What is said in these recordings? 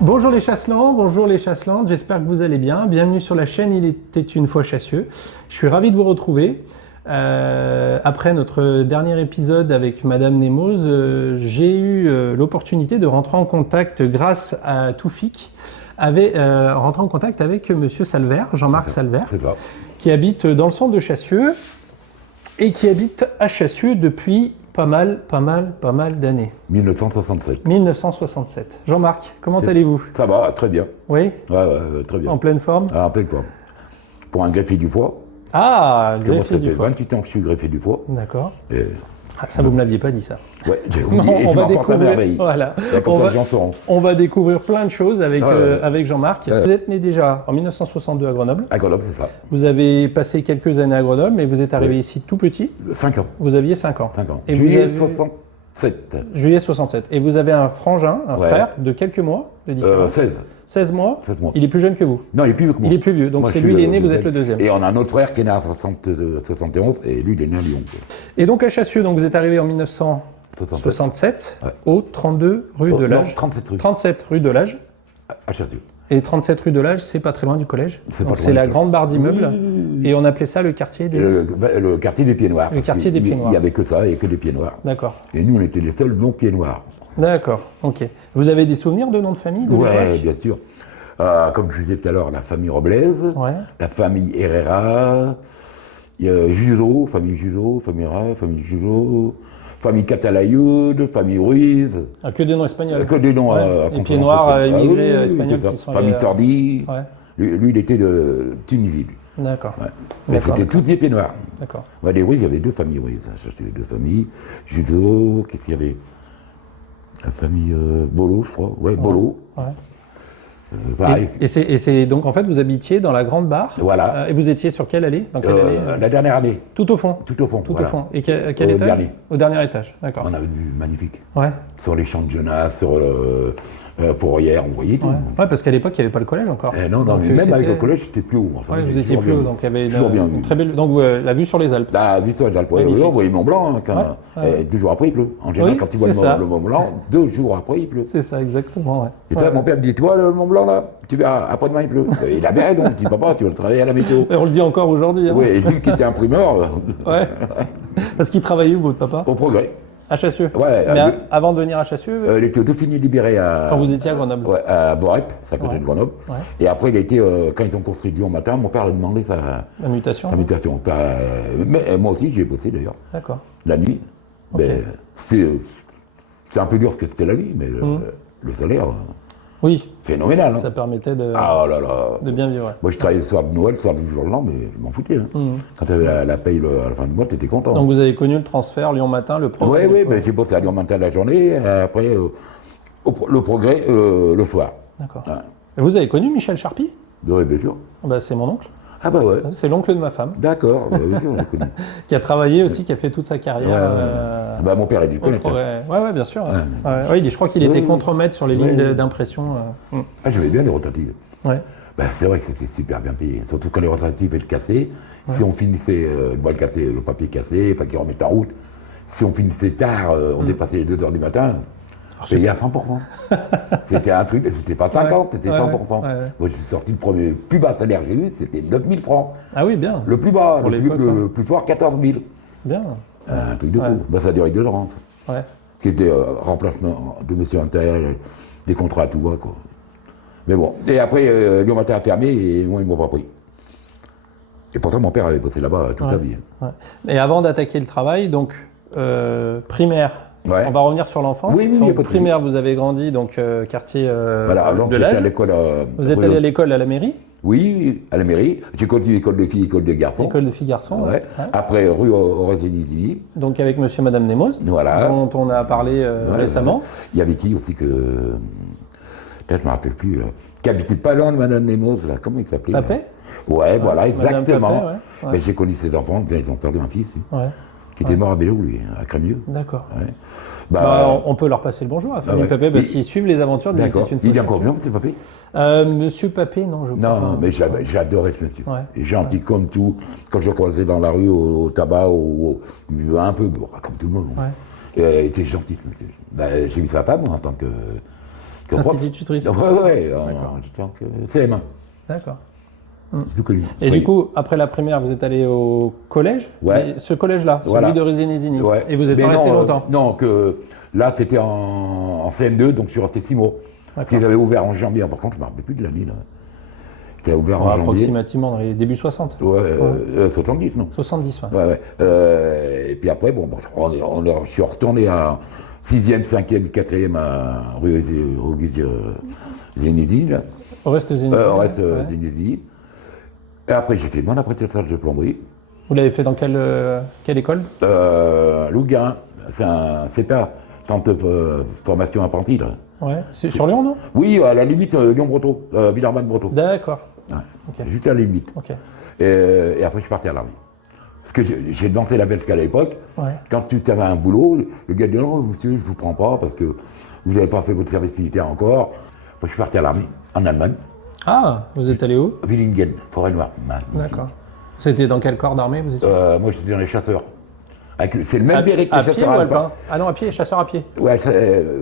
Bonjour les Chasselandes, j'espère que vous allez bien. Bienvenue sur la chaîne Il était une fois Chassieux. Je suis ravi de vous retrouver. Après notre dernier épisode avec Madame Nemoz, j'ai eu l'opportunité de rentrer en contact grâce à Toufik, rentrer en contact avec Monsieur Salver, Jean-Marc Salver, qui habite dans le centre de Chassieux et qui habite à Chassieux depuis pas mal d'années. 1967. 1967. Jean-Marc, comment allez-vous? Ça va, très bien. Oui? Ouais, très bien. En pleine forme? Ah, en pleine forme. Pour un greffier du foie. Ah, Moi, greffier ça du fait foie. 28 ans que je suis greffier du foie. D'accord. Et... Ah, ça, vous ne me l'aviez pas dit, ça. Ouais, j'ai oublié, et je m'en porte à merveille. Voilà. Là, comme ça, j'en saurai. On va découvrir plein de choses avec, avec Jean-Marc. Ouais. Vous êtes né déjà en 1962 à Grenoble. À Grenoble, c'est ça. Vous avez passé quelques années à Grenoble, mais vous êtes arrivé ici tout petit. 5 ans. Vous aviez 5 ans. 5 ans. Et Juillet vous avez... 67. Juillet 67. Et vous avez un frangin, un frère de quelques mois de différence. 16. 16 mois. 16 mois. Il est plus jeune que vous. Non, il est plus vieux que moi. Il est plus vieux. Donc Moi, c'est je lui suis l'aîné, vous deuxième. êtes le deuxième. Et on a un autre frère qui est né en 71 et lui, il est né à Lyon. Et donc à Chassieux, donc vous êtes arrivé en 1967 au 32 rue de l'Age. 37 rue. 37 rue de l'Age. À Chassieux. Et 37 rue de l'Age, c'est pas très loin du collège. C'est Donc pas c'est loin la du grande barre d'immeubles. Oui. Et on appelait ça le quartier des... Le quartier des Pieds Noirs. Le quartier des Pieds Noirs. Il n'y avait que ça et que des Pieds Noirs. D'accord. Et nous, on était les seuls non-pieds noirs. D'accord, ok. Vous avez des souvenirs de noms de famille de Ouais, l'époque? bien sûr. Comme je disais tout à l'heure, la famille Robles, Ouais. la famille Herrera, il y a Juzo, famille Herrera, famille Juzo, famille Catalayoud, famille Ruiz. Ah, que des noms espagnols. Que des noms à Les Pieds Noirs immigrés espagnols c'est ça. qui sont Famille allés, Sordi. Ouais, Lui, il était de Tunisie. Lui. d'accord. Ouais. Mais D'accord. c'était tous des Pieds Noirs. D'accord. Ouais, les Ruiz, il y avait deux familles Ruiz. C'était deux familles. Juzo, qu'est-ce qu'il y avait? La famille Bolo, je crois. Ouais, Bolo. Ouais. Pareil. Et c'est donc en fait vous habitiez dans la grande barre. Voilà. Et vous étiez sur quelle allée? Dans quelle allée La dernière année. Tout au fond. Tout au fond. Tout voilà. au fond. Et à quel Au étage? dernier. Au dernier étage. D'accord. On avait une vue magnifique. Ouais. Sur les champs de Jonas, sur Fourrière, on voyait tout. Ouais. Ouais, parce qu'à l'époque il n'y avait pas le collège encore. Non, Donc, mais même avec c'était- le collège, c'était plus haut. Ouais, vous étiez plus haut, donc il y avait toujours bien une vu. très belle. Donc la vue sur les Alpes. La vue sur les Alpes, Magnifique. on voyait Mont Blanc. Hein, Ouais. 2 jours après, il pleut. En général, Oui, quand tu vois c'est ça. le Mont Blanc, 2 jours après, il pleut. C'est ça, exactement. Ouais. Et toi, mon père me dit, tu vois le Mont Blanc là, tu verras, après-demain il pleut. Il avait raison, il dit, papa, tu vas travailler à la météo. Et on le dit encore aujourd'hui. Hein. Oui, et lui qui était imprimeur, Ouais. Parce qu'il travaillait où, votre papa? au progrès. À Chassieux. Ouais, Mais avant de venir à Chassieux, Il était au Dauphiné libéré à. quand vous étiez à Grenoble. Ouais, à Vorep, c'est à côté Ouais. de Grenoble. Ouais. Et après, il a été, quand ils ont construit Lyon matin, mon père a demandé La mutation. sa mutation. Mais moi aussi, j'y ai bossé d'ailleurs, D'accord. la nuit. Ok. Mais c'est un peu dur ce que c'était la nuit, mais le salaire, Oui, phénoménal. Hein. ça permettait de Ah là là. bien vivre. Moi, je travaillais le soir de Noël, le soir du jour de l'an, mais je m'en foutais. Hein. Quand tu avais la paye à la fin du mois, tu étais content. Donc vous avez connu le transfert Lyon Matin, le progrès. Oui, mais j'ai bossé à Lyon matin la journée, après le progrès le soir. D'accord. Ouais. Et vous avez connu Michel Charpie? Oui, bien sûr. Bah, c'est mon oncle. Ah bah ouais. C'est l'oncle de ma femme, D'accord, bien sûr, j'ai connu. qui a travaillé aussi, qui a fait toute sa carrière. Bah, mon père a dû le au connaître. progrès. Ouais, bien sûr. Ouais, je crois qu'il était contremaître sur les lignes d'impression. Ah, j'aimais bien les rotatives. Ouais. Bah, c'est vrai que c'était super bien payé. Surtout quand les rotatives étaient cassées. Si on finissait le bois cassé, le papier cassé, enfin qu'ils remettent en route, si on finissait tard, on dépassait les 2 heures du matin, payé à 100%. C'était un truc, c'était pas 50, c'était 100%. ouais. Moi, je suis sorti, le premier plus bas salaire que j'ai eu, c'était 9 000 francs. Ah oui, bien. Le plus bas, Pour l'époque, le plus fort, 14 000. Bien. Un truc de fou. Bah, ça a duré 2 ans. Ouais. Qui était remplacement de Monsieur Intel, des contrats à tout va, quoi. Mais bon, et après, Lyon Matin a fermé et moi, ils m'ont pas pris. Et pourtant, mon père avait bossé là-bas toute sa vie. Ouais. Et avant d'attaquer le travail, donc primaire, Ouais. on va revenir sur l'enfance. Oui, Donc, pas de souci. primaire, vous avez grandi, donc quartier Voilà, donc de j'étais à l'Age. l'école. Vous êtes allé à l'école à la mairie, Oui, à la mairie. J'ai continué école de filles, école de garçons. école de filles-garçons. Ouais. Après, rue Orezénizili. Donc avec monsieur et madame Nemoz, Voilà. dont on a parlé récemment. Ouais. Il y avait qui aussi que. Peut-être je me rappelle plus, là. Qui habitait pas loin de Madame Nemoz, là. Comment il s'appelait là Papet? Ouais, voilà, Madame exactement. Papet, ouais. Mais j'ai connu ses enfants, bien, ils ont perdu un fils, Ouais. qui était mort à vélo, lui, à Crémieux. D'accord. Ouais. Bah, on peut leur passer le bonjour à Famille ouais. Papet parce Mais- qu'ils suivent les aventures de D'accord. C'est une fois Il est Chassieux. encore vivant, c'est papé Monsieur Papet, non, je crois. Non, mais j'adorais ce monsieur. Ouais. Et gentil comme tout. Quand je le croisais dans la rue au tabac, il buvait un peu, bon, comme tout le monde. Ouais. Il était gentil ce monsieur. Ben, j'ai vu sa femme en tant que Institutrice. Ouais, en tant que CM1. D'accord. C'est tout connu. Et du coup, après la primaire, vous êtes allé au collège. Ouais. Mais ce collège-là, Voilà. celui de Risenizini. Ouais. Et vous n'êtes Mais pas resté non, longtemps. non, que là, c'était en CM2, donc je suis resté 6 mois. Parce qu'ils avaient ouvert en janvier. Par contre, je ne me rappelle plus de l'année, là. C'était ouvert en janvier. Approximativement dans les débuts 60. Ouais, 70, non 70, ouais. Ouais. Et puis après, je suis retourné à 6e, 5e, 4e à rue Auguste Zenizini, là. Au reste Zenizini. Et après, j'ai fait mon apprentissage de plomberie. Vous l'avez fait dans quelle école? Lougain, c'est un CEPA, centre de formation apprentie, là. Ouais. C'est sur Lyon, non? Oui, à la limite, Lyon-Breton, Villeurbanne-Breton. D'accord. Ouais. Ok. Juste à la limite. Ok. Et après, je suis parti à l'armée. Parce que j'ai dansé la Belgique à l'époque. Ouais. Quand tu avais un boulot, le gars dit non, monsieur, je ne vous prends pas parce que vous n'avez pas fait votre service militaire encore. Moi, je suis parti à l'armée, en Allemagne. Ah, vous êtes allé où? Villingen, Forêt-Noire. D'accord. C'était dans quel corps d'armée vous étiez? Moi, j'étais dans les chasseurs. C'est le même béret que les pied chasseurs ou alpins. alpin? Ah non, à pied, chasseur à pied. Ouais,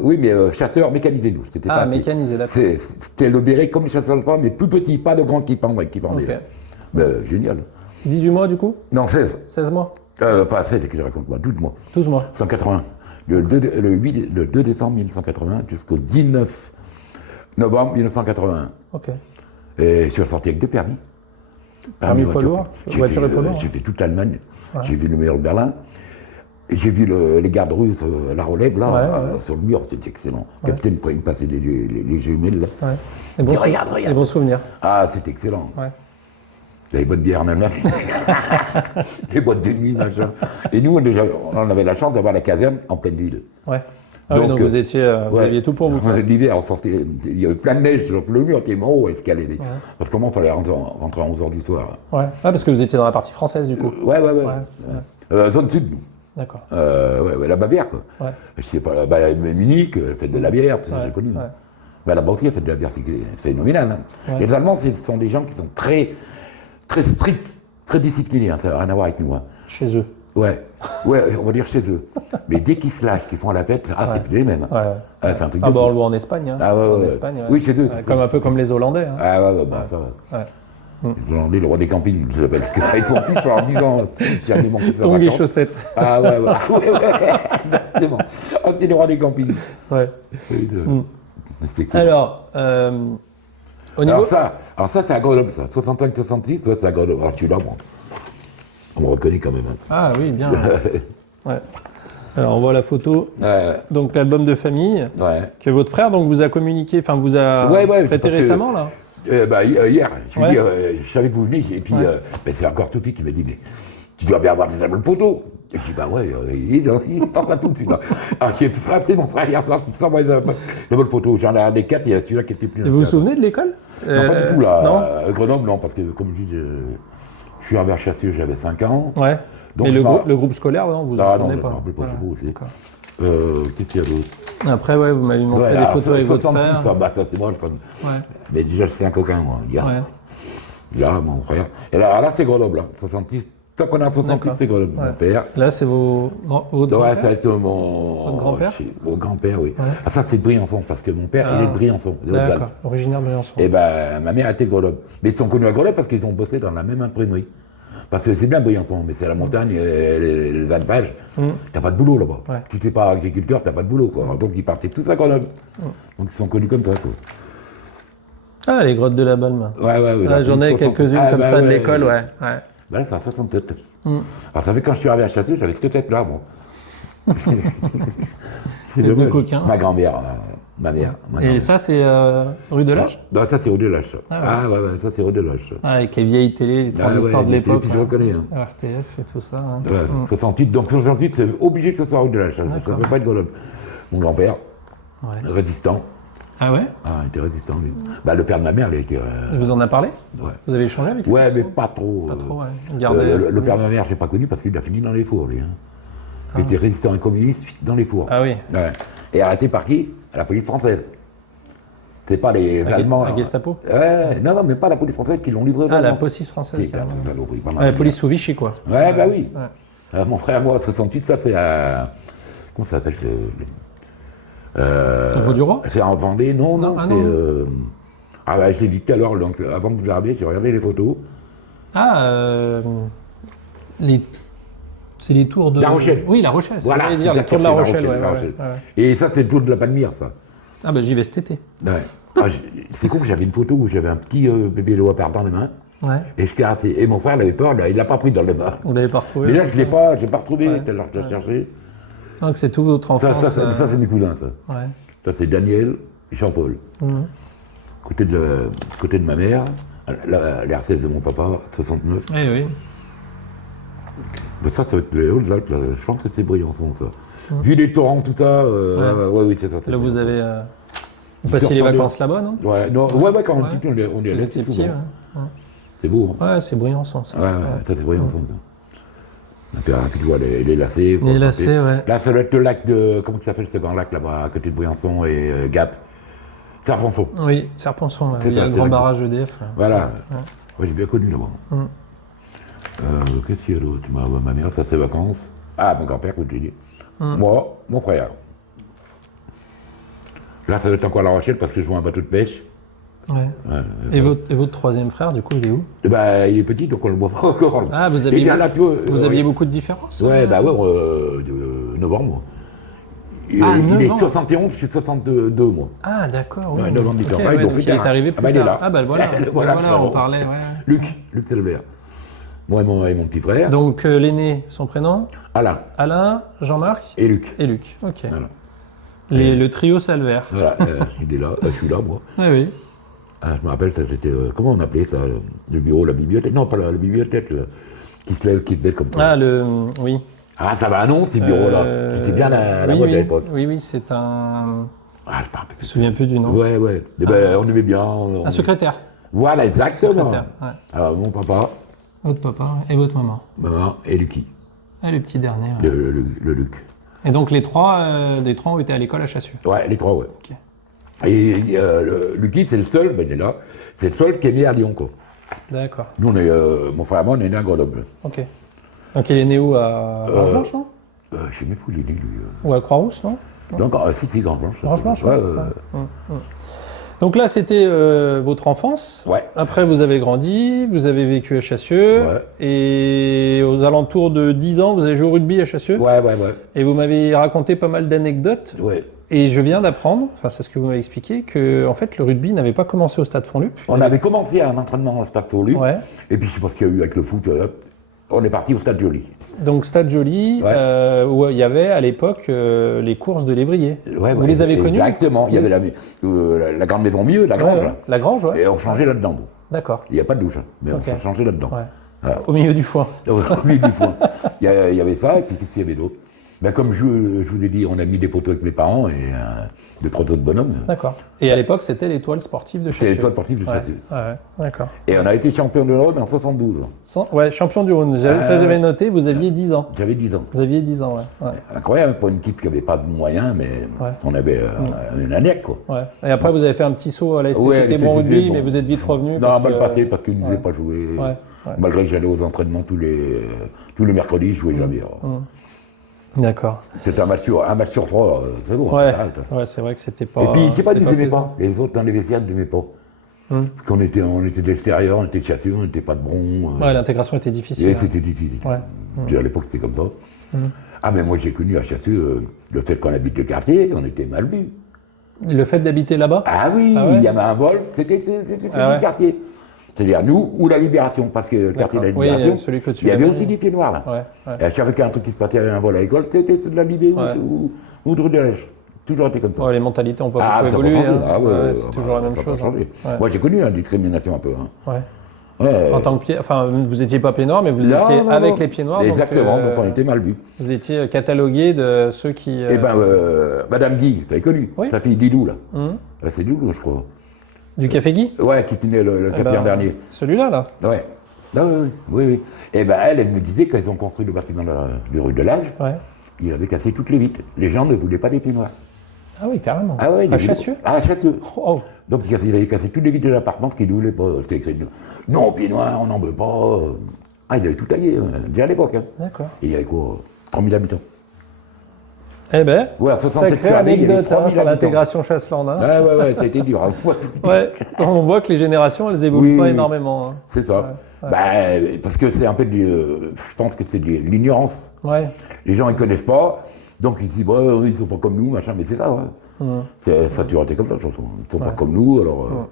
oui, mais chasseurs mécanisés, nous. C'était pas à pied. Mécanisé, d'accord. C'était le béret comme les chasseurs alpins, mais plus petit, pas de grand qui pendait. Ok. Génial. 18 mois du coup? Non, 16. 16 mois? Pas 16, que je raconte moi, 12 mois. 12 mois. 180. Le 2 décembre 1980 jusqu'au 19 novembre 1981. Ok. Et je suis ressorti avec 2 permis. Permis poids lourd? Voiture et poids lourd? J'ai fait toute l'Allemagne. Ouais. J'ai vu le mur de Berlin. Et j'ai vu les gardes russes, la relève, là, sur le mur, c'était excellent. Le capitaine, il me passait les jumelles, là. Ouais. Il dit, regarde. Des bons souvenirs. Ah, c'était excellent. Ouais. Il y avait bonne bière en Allemagne. Des boîtes de nuit, machin. Et nous, on avait la chance d'avoir la caserne en pleine ville. Ouais. Ah donc vous étiez, vous aviez tout pour vous. L'hiver, on sortait, il y avait plein de neige sur le mur, était haut, escaladé. Parce que comment il fallait rentrer à 11h du soir. Ouais. Parce que vous étiez dans la partie française, du coup. Ouais. Zone sud, nous. D'accord. La Bavière, quoi. Ouais. Je sais pas, Munich, elle fait de la bière, tout ça, j'ai connu. Ouais. Là-bas aussi, elle fait de la bière, c'est phénoménal. Hein. Ouais. Les Allemands, ce sont des gens qui sont très stricts, très disciplinés, hein, ça n'a rien à voir avec nous. Hein. Chez eux. Ouais, on va dire chez eux. Mais dès qu'ils se lâchent, qu'ils font la fête, c'est plus les mêmes. Ouais. C'est un truc de fou. On le voit en Espagne. Hein. En Espagne, oui, chez eux. Un peu comme les Hollandais. Hein. Ça va. Les Hollandais, le roi des campings, je l'appelle. Avec mon fils pendant 10 ans, j'ai allé manquer sa Tongs et vacance. chaussettes. Exactement. C'est le roi des campings. Ouais. C'est cool. Alors, au niveau... Alors ça, c'est à Grenoble, ça. 65-66, c'est à Grenoble. Alors tu es là, bon. On me reconnaît quand même. Hein. Ah oui, bien. Ouais. Alors on voit la photo. Donc l'album de famille que votre frère donc vous a communiqué, enfin vous a prêté récemment là. Hier, je savais que vous veniez et puis c'est encore Toufi qui m'a dit mais tu dois bien avoir des albums photos. Et je dis il pense à tout de suite. Alors j'ai appelé mon frère hier soir pour s'envoyer des albums photos. J'en ai un des 4, il y a celui-là qui était plus. Et vous vous souvenez de l'école? Non, pas du tout là. Non. Grenoble, non, parce que comme je dis, je suis arrivé à Chassieux, j'avais 5 ans. Ouais. Donc, et le groupe scolaire, non, vous en souvenez pas? Non, pas, c'est beau aussi. Qu'est-ce qu'il y a d'autre? Après, vous m'avez montré des photos avec votre frère. Ça c'est moi le fun. Mais déjà, c'est un coquin, moi. Là, mon frère. Et là c'est Grenoble. Hein. 66. Tant qu'on est en 66, c'est Grenoble, mon père. Là, c'est votre grand-père? Ça va être mon grand-père. Mon grand-père, oui. Ah, ça, c'est de Briançon, parce que mon père, il est de Briançon. D'accord, originaire de Briançon. Et ma mère était de Grenoble. Mais ils sont connus à Grenoble parce qu'ils ont bossé dans la même imprimerie. Parce que c'est bien Briançon, mais c'est la montagne, les alpages. T'as pas de boulot là-bas. Ouais. Si t'es pas agriculteur, t'as pas de boulot, quoi. Donc ils partaient tous à Grenoble. Donc ils sont connus comme ça, quoi. Ah, les grottes de la Balme. Ouais. J'en ai quelques-unes comme ça de l'école, ouais. Là, c'est en 67. Alors, ça fait quand je suis arrivé à Chassieux, j'avais cette tête-là, moi. C'est deux coquins. Ma grand-mère, ma mère. Et ça, c'est rue de l'Âge? Non, ça, c'est rue de l'Âge. Ça, c'est rue de l'Âge. Avec les vieilles télé, les transistors de l'époque. Je reconnais. Hein. RTF et tout ça. Hein. 68. Donc, 68, c'est obligé que ce soit rue de l'Âge. Ça ne peut pas être Grenoble. Mon grand-père, résistant. Ah ouais? Il était résistant, lui. Le père de ma mère, il était... Il vous en a parlé? Ouais. Vous avez échangé avec lui? Ouais, mais pas trop. Pas trop, ouais. Le père de ma mère, je l'ai pas connu parce qu'il a fini dans les fours, lui. Hein. Il était résistant et communiste dans les fours. Ah oui. Ouais. Et arrêté par qui? La police française. C'est pas les Allemands. La Gestapo? Non, mais pas la police française qui l'ont livré. La police française. La police sous Vichy, quoi. Ouais, oui. Ouais. Mon frère, moi, 68, ça fait à... Comment ça s'appelle Le Bois du Roi? C'est en Vendée, non, Non, c'est... Ah bah, je l'ai dit tout à l'heure, donc avant que vous arriviez, j'ai regardé les photos. Ah, les... c'est les tours de... La Rochelle. Oui, La Rochelle, c'est Voilà, ce que c'est j'allais dire, ça, les tours de La Rochelle. La ouais, ouais, Rochelle. ouais. Et ça, c'est le tour de la Palmyre, ça. Ah bah j'y vais cet été. Ouais. Ah, c'est con que j'avais une photo où j'avais un petit bébé léopard dans les mains. Ouais. Et je t'ai raté. Et mon frère, il avait peur, là, il l'a pas pris dans les mains. Vous l'avez pas retrouvé? Mais là, je l'ai pas retrouvé, Ouais. tout à l'heure, je l'ai cherché. Donc c'est tout votre enfance. Ça, c'est mes cousins, ça. Ouais. Ça, c'est Daniel et Jean-Paul. Côté de ma mère, l'R16 de mon papa, 69. Eh oui. Mais ça va être les Hautes-Alpes, là. Je pense que c'est Briançon, ça. Vu les torrents, tout ça, oui, c'est ça. c'est Là vous Briançon. avez... Vous passiez les vacances là-bas, non? Ouais, non, ouais, quand on Ouais. est petit, on y Vous allait étiez souvent. petit, ouais. C'est beau, hein. Ouais, c'est Briançon, ça. Ouais, ça c'est Briançon, ça. Et puis, tu vois, les lacets. Les lacets, ouais. Là, ça doit être le lac de... Comment ça s'appelle ce grand lac, là-bas, à côté de Briançon et Gap. Serponçon. Oui, Serponçon, ouais. C'est Il y a ça, le c'est grand là. barrage EDF. Voilà. Ouais, j'ai bien connu là-bas. Qu'est-ce qu'il y a d'autre? Ma mère, ça c'est vacances. Ah, mon grand-père, comme tu dis. Moi, mon frère. Là, ça doit être encore La Rochelle parce que je vois un bateau de pêche. Ouais. Et votre troisième frère, du coup, il est où? Et ben, il est petit, donc on le voit pas encore. Ah, vous Il aviez, est là, vous aviez beaucoup de différences? Ouais, bah ouais, de novembre. Il, Ah, il 9 est ans. 71, je suis 62, moi. Ah, d'accord. Ouais, Oui. 9 ans de différence. Ok, Ils ouais, ont donc fait il est tard. arrivé Ah, plus bah, il est tard. là. Ah, bah voilà. Voilà, Voilà, frérot. on parlait, ouais. Luc Telver. Moi et mon petit frère. Donc l'aîné, son prénom? Alain Alain, Jean-Marc et Luc. et Luc. Ok. Voilà. Le trio Salver. Voilà, il est là, je suis là, moi. Oui, oui. Ah, je me rappelle, ça c'était. Comment on appelait ça? Le bureau, la bibliothèque? Non, pas la bibliothèque, là, qui se lève, qui se baisse comme ça. Ah, oui. Ah, ça va, non, ces bureaux-là. C'était bien la oui, mode oui. à l'époque. Oui, oui, c'est un... Ah, je me rappelle. Je me souviens plus du nom. Ouais, ouais. Eh ben, on aimait bien. Un secrétaire. Voilà, exactement. Secrétaire, ouais. Alors, mon papa, Votre papa et votre maman. maman et Lucky, Ah, le petit dernier. Ouais. le Luc. Et donc les trois ont été à l'école à Chassieux. Ouais, les trois, ouais. Ok. Et Lucky, c'est le seul, ben il est là, c'est le seul qui est né à Lyon, quoi. D'accord. Nous, mon frère et moi, on est né à Grenoble. Ok. Donc il est né où? À Grange-Blanche, non? Je sais même plus où il est né, lui. Ou à Croix-Rousse, non? Donc, si, Grange-Blanche. Grange-Blanche, ouais. Donc là, c'était votre enfance. Ouais. Après, vous avez grandi, vous avez vécu à Chassieux. Ouais. Et aux alentours de 10 ans, vous avez joué au rugby à Chassieux. Ouais. Et vous m'avez raconté pas mal d'anecdotes. Ouais. Et je viens d'apprendre, enfin c'est ce que vous m'avez expliqué, que en fait le rugby n'avait pas commencé au Stade Fontlup. On avait commencé un entraînement au Stade Joly. Ouais. Et puis, je sais pas ce qu'il y a eu avec le foot. On est parti au Stade Joly. Donc Stade Joly, Ouais. où il y avait à l'époque les courses de lévrier. Ouais, Vous les avez connues? Exactement. Il y avait la grande maison au milieu, la grange, Ouais, là. la Grange, ouais. Et on changeait là-dedans. nous. D'accord. Il n'y a pas de douche, hein, mais on Ok. s'est changé là-dedans. Ouais. Voilà. Au milieu du foin. Au milieu du foin. Il y avait ça, et puis qu'est-ce qu'il y avait d'autre? Ben, comme je vous ai dit, on a mis des poteaux avec mes parents et deux, trois autres bonhommes. D'accord. Et à l'époque, c'était l'étoile sportive de C'est Chassieux. l'étoile sportive de Ouais. Chassieux. Ouais, d'accord. Et on a été champion de l'Europe en 72. Ouais, champion du Rhône. Ça, j'avais noté, vous aviez 10 ans. J'avais 10 ans. Vous aviez 10 ans, ouais. Incroyable pour une équipe qui n'avait pas de moyens, mais Ouais. on avait une année, quoi. Ouais. Et après, vous avez fait un petit saut à la SPTT Ouais, bon SPTT, rugby, bon. mais vous êtes vite revenu. Non, parce mal que- passé parce qu'ils ne nous faisaient pas jouer. Ouais. Malgré que j'allais aux entraînements tous les mercredis, je jouais jamais. D'accord. C'était un match sur trois, c'est bon. Ouais, arrête. ouais c'est vrai que c'était pas. Et puis, je sais pas, ils c'était ne aimaient plaisant. pas. Les autres dans les vestiaires, ils n'aimaient pas. Parce qu'on était de l'extérieur, on était de Chassieux, on n'était pas de Bron. Ouais, l'intégration était difficile. Et hein. c'était difficile. Ouais. Déjà, à l'époque, c'était comme ça. Ah, mais moi, j'ai connu à Chassieux le fait qu'on habite le quartier, on était mal vus. Le fait d'habiter là-bas. Ah oui, Ah ouais il y avait un vol, c'était Ah le ouais. quartier. C'est-à-dire nous ou la Libération, parce que le quartier de la D'accord. Oui, Libération, celui que tu il y avait avais. aussi des pieds noirs là. Ouais. Et à chaque fois qu'il y a un truc qui se passait, un vol à l'école, c'était de la Libé Ouais. ou de Rudolèche. Toujours été comme ça. Ouais, les mentalités ont pas Ah, beaucoup ça va évolué. changer. hein. Ah ouais, Ouais, c'est bah, toujours la même ça va chose. changer. hein. Ouais. Moi, j'ai connu la discrimination un peu. Hein. Ouais. Ouais. En tant que pied, enfin, vous étiez pas pieds noirs, mais vous Non, étiez non, avec non. les pieds noirs. Exactement, donc on était mal vus. Vous étiez catalogué de ceux qui. Eh ben, Madame Guy, tu l'avais connue, Oui. sa fille Lilou, là. Mhm. C'est Lilou, je crois. Du Café Guy. Ouais, qui tenait le Eh café ben, en dernier. Celui-là, là. Ouais. Ah, oui. Et ben elle me disait qu'ils ont construit le bâtiment de rue de l'Age, Ouais. ils avaient cassé toutes les vitres. Les gens ne voulaient pas des pieds noirs. Ah oui, carrément. Ah ouais, À Chassieux. Ah, à Chassieux. Oh. Donc ils avaient cassé toutes les vitres de l'appartement, ce qu'ils ne voulaient pas. C'était écrit non, pieds noirs, on n'en veut pas. Ah, ils avaient tout taillé, déjà à l'époque. Hein. D'accord. Et il y avait quoi 3000 habitants. Eh ben, Ouais, à 67 sacrée fermés, il y avait anecdote 3000 sur habitants. l'intégration Chasseland. Hein. Ouais, ça a été dur. Hein. Ouais, on voit que les générations, elles évoluent Oui, pas oui. énormément. Hein. C'est ça. Bah, parce que c'est un peu je pense que c'est de l'ignorance. Ouais. Les gens, ils connaissent pas, donc ils disent, bah, ils sont pas comme nous, machin, mais c'est ça, ouais. Ça a toujours été comme ça, ils sont pas comme nous, alors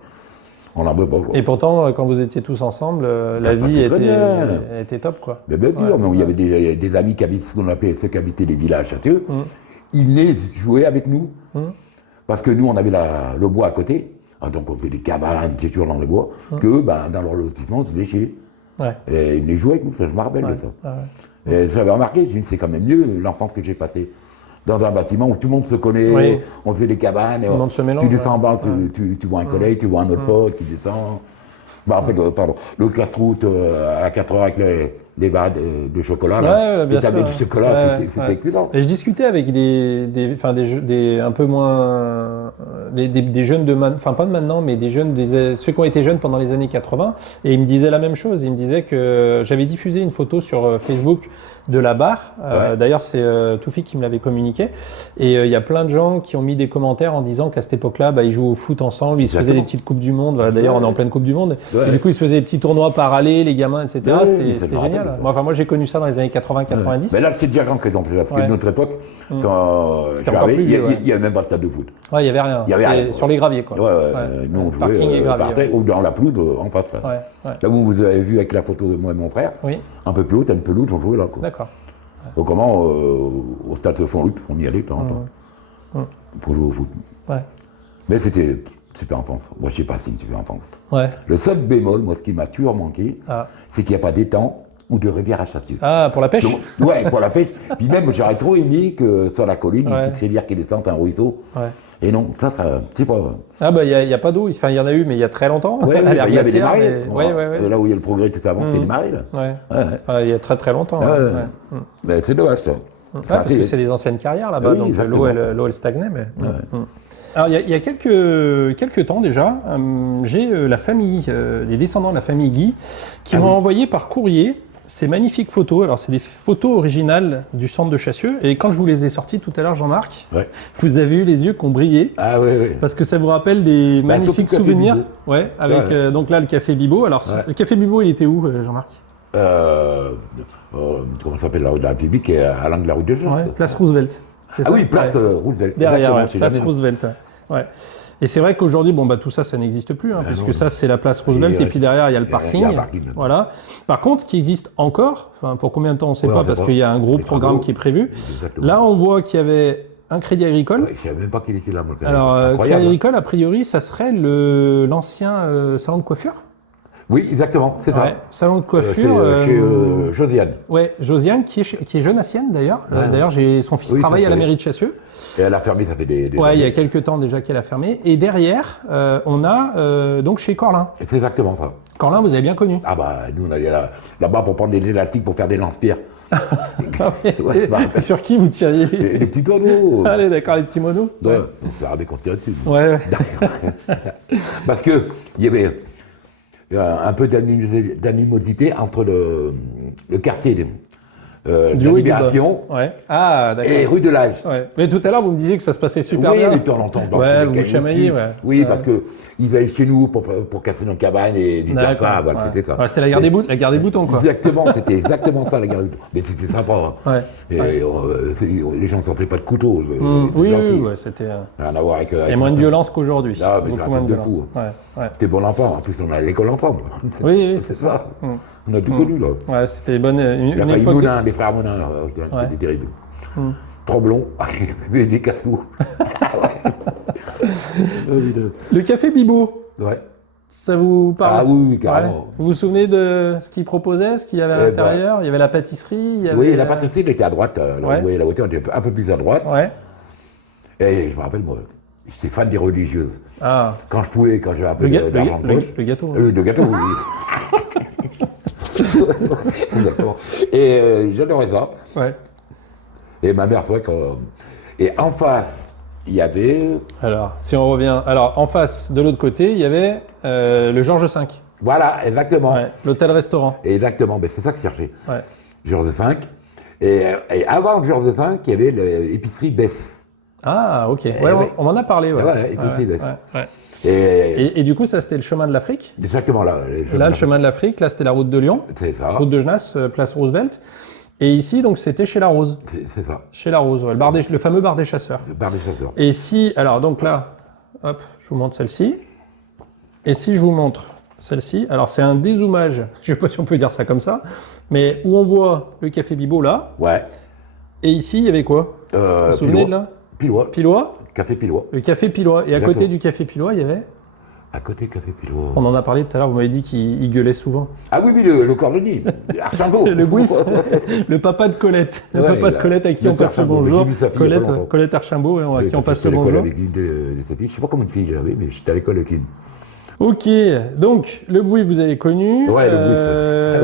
on n'en veut pas, quoi. Et pourtant, quand vous étiez tous ensemble, la vie passait très bien. était top, quoi. Mais bien sûr, mais il y avait des amis qui habitent ce qu'on appelait ceux qui habitaient les villages chasseux, ils venaient jouer avec nous, parce que nous, on avait le bois à côté, donc on faisait des cabanes, c'est toujours dans le bois, que dans leur lotissement, on se faisait chier. Ouais. Et ils venaient jouer avec nous, ça, je me rappelle de ça. Ah ouais. Et j'avais remarqué, je me dis, c'est quand même mieux l'enfance que j'ai passée. Dans un bâtiment où tout le monde se connaît, Oui. on faisait des cabanes, et le monde se mélange, tu descends en bas, ouais. tu vois un collègue, tu vois un autre pote qui descend. Je me rappelle, pardon, le casse-route à 4 heures avec les barres de chocolat, là. Ouais, bien les tablettes sûr. de chocolat, Ouais, c'était ouais. excellent. Et je discutais avec des un peu moins, des jeunes enfin pas de maintenant, mais des jeunes, ceux qui ont été jeunes pendant les années 80, et ils me disaient la même chose. Ils me disaient que j'avais diffusé une photo sur Facebook de la barre. D'ailleurs, c'est Toufik qui me l'avait communiqué. Et il y a plein de gens qui ont mis des commentaires en disant qu'à cette époque-là, ils jouaient au foot ensemble, ils se faisaient des petites coupes du monde. Voilà, d'ailleurs, on est en pleine coupe du monde. Et du coup, ils se faisaient des petits tournois parallèles, les gamins, etc. C'était génial. Moi, j'ai connu ça dans les années 80-90. Mais là, c'est déjà grand qu'ils ont fait ça. Parce que de notre époque, quand je suis arrivé, il n'y avait même pas de stade de foot. Ouais, il n'y avait rien. Il y avait rien. Sur les graviers, quoi. Nous, on Parking et jouait gravier, par terre ou dans la pelouse en face. Là où vous avez vu avec la photo de moi et mon frère, un peu plus haut, t'as une pelouse, on jouait là. D'accord. Donc comment au stade Font-Lup, on y allait de temps en temps pour jouer au foot. Ouais. Mais c'était super enfance. Moi, je sais pas si une super enfance. Ouais. Le seul bémol, moi, ce qui m'a toujours manqué, c'est qu'il n'y a pas d'étang ou de rivière à chasser. Ah, pour la pêche? Donc, ouais, pour la pêche. Puis même, j'aurais trop aimé que sur la colline, une petite rivière qui descend, un ruisseau. Ouais. Et non, ça, je sais pas. Ah il y a pas d'eau. Enfin, il y en a eu, mais il y a très longtemps. Ouais, il y avait des marées. Mais... Là où il y a le progrès tout avant, c'était les marées, là. Il y a très très longtemps. Mais c'est dommage, ça. Parce que c'est des anciennes carrières là-bas, oui, donc l'eau elle stagnait. Mais... Alors il y a quelques temps déjà, j'ai la famille, les descendants de la famille Guy, qui m'ont envoyé par courrier ces magnifiques photos. Alors c'est des photos originales du centre de Chassieux, et quand je vous les ai sorties tout à l'heure, Jean-Marc, vous avez eu les yeux qui ont brillé. Ah oui. Parce que ça vous rappelle des magnifiques souvenirs. Ouais, avec donc là le Café Bibo. Alors le Café Bibo, il était où, Jean-Marc? Comment ça s'appelle, la rue de la République, à l'angle de la rue de Joseph. Place Roosevelt. Ah oui, place Roosevelt. Derrière, place Roosevelt. Ouais. Et c'est vrai qu'aujourd'hui, tout ça, ça n'existe plus, puisque ça, c'est la place Roosevelt, et puis derrière, il y a le parking. Voilà. Par contre, ce qui existe encore, pour combien de temps, on ne sait pas, parce qu'il y a un gros programme qui est prévu. Exactement. Là, on voit qu'il y avait un Crédit Agricole. Je ne savais même pas qu'il était là, moi. Alors, Crédit Agricole, a priori, ça serait l'ancien salon de coiffure. Oui, exactement, c'est ça. Salon de coiffure. C'est chez Josiane. Oui, Josiane, qui est jeunassienne d'ailleurs. D'ailleurs, son fils travaille à la mairie de Chassieux. Et elle a fermé, ça fait des il y a quelques temps déjà qu'elle a fermé. Et derrière, on a donc chez Corlin. C'est exactement ça. Corlin, vous avez bien connu. Ah nous on allait là-bas pour prendre des élastiques pour faire des lance-pierres. Sur qui vous tiriez? Les petits tonneaux. Allez, d'accord, les petits monos. Ça avait qu'on se tirait dessus. Ouais. Parce que il y avait un peu d'animosité entre le quartier de la Libération et rue de l'Age. Ouais. Mais tout à l'heure, vous me disiez que ça se passait super bien. Oui, de temps en temps. Vous chamaillez, Oui, parce qu'ils allaient chez nous pour casser nos cabanes et du ça. Voilà, c'était ça. C'était la guerre des boutons, quoi. Exactement, c'était exactement ça, la guerre des boutons. Mais c'était sympa. Et les gens ne sortaient pas de couteau. Oui, c'était... Rien à voir avec... Et moins de violence qu'aujourd'hui. Ah, mais c'est un truc de fou. C'était bon enfant. En plus, on allait à l'école ensemble. Oui, c'est ça. On a tout connu, là. Ouais, c'était bonne... La famille Monin, les frères Monin, c'était terrible. Trop blond, mais des casse-cou. Le Café Bibo. Ouais. Ça vous parle? Ah oui, carrément. Vous vous souvenez de ce qu'il proposait, ce qu'il y avait à l'intérieur? Il y avait la pâtisserie. Oui, la pâtisserie, elle était à droite. Là, vous voyez, la voiture était un peu plus à droite. Ouais. Et je me rappelle, moi, j'étais fan des religieuses. Ah. Quand j'avais un peu d'argent de poche. Le gâteau. Le gâteau, oui. Et j'adorais ça. Ouais. Et ma mère, c'est vrai et en face, il y avait... Alors, si on revient... Alors, en face, de l'autre côté, il y avait le Georges V. Voilà, exactement. Ouais, l'hôtel-restaurant. Exactement, mais c'est ça que je cherchais. Ouais. Georges V. Et avant Georges V, il y avait l'épicerie Bess. Ah, ok. Ouais, ouais. on en a parlé. Ouais, Ouais, épicerie Bess. ouais. Et Et du coup, ça, c'était le chemin de l'Afrique. exactement là. Là, le chemin de l'Afrique. Là, c'était la route de Lyon. C'est ça. Route de Genasse, place Roosevelt. Et ici, donc, c'était chez La Rose. C'est ça. Chez La Rose, ouais, le fameux bar des chasseurs. Le bar des chasseurs. Et si, alors donc là, hop, je vous montre celle-ci. Et si je vous montre celle-ci, alors c'est un dézoomage, je ne sais pas si on peut dire ça comme ça, mais où on voit le café Bibo là, Ouais. et ici il y avait quoi? Vous vous souvenez de là? Pilois. Pilois, Café Pilois. le café Pilois. Et à Exactement. côté du café Pilois, il y avait, À côté Café Pilois. on en a parlé tout à l'heure, vous m'avez dit qu'il gueulait souvent. Ah oui, le cordonnier. Archambault. Le Gouif, le papa de Colette. Le Ouais, papa de Colette à qui le on passe le Archambault, bonjour. j'ai vu sa fille il y a pas longtemps. Colette Archambault, à qui on Parce que passe j'étais le à l'école bonjour. avec une de ses filles. Je sais pas combien de filles j'avais, mais j'étais à l'école avec une. Ok, donc le Gouif vous avez connu. Ouais, le Gouif.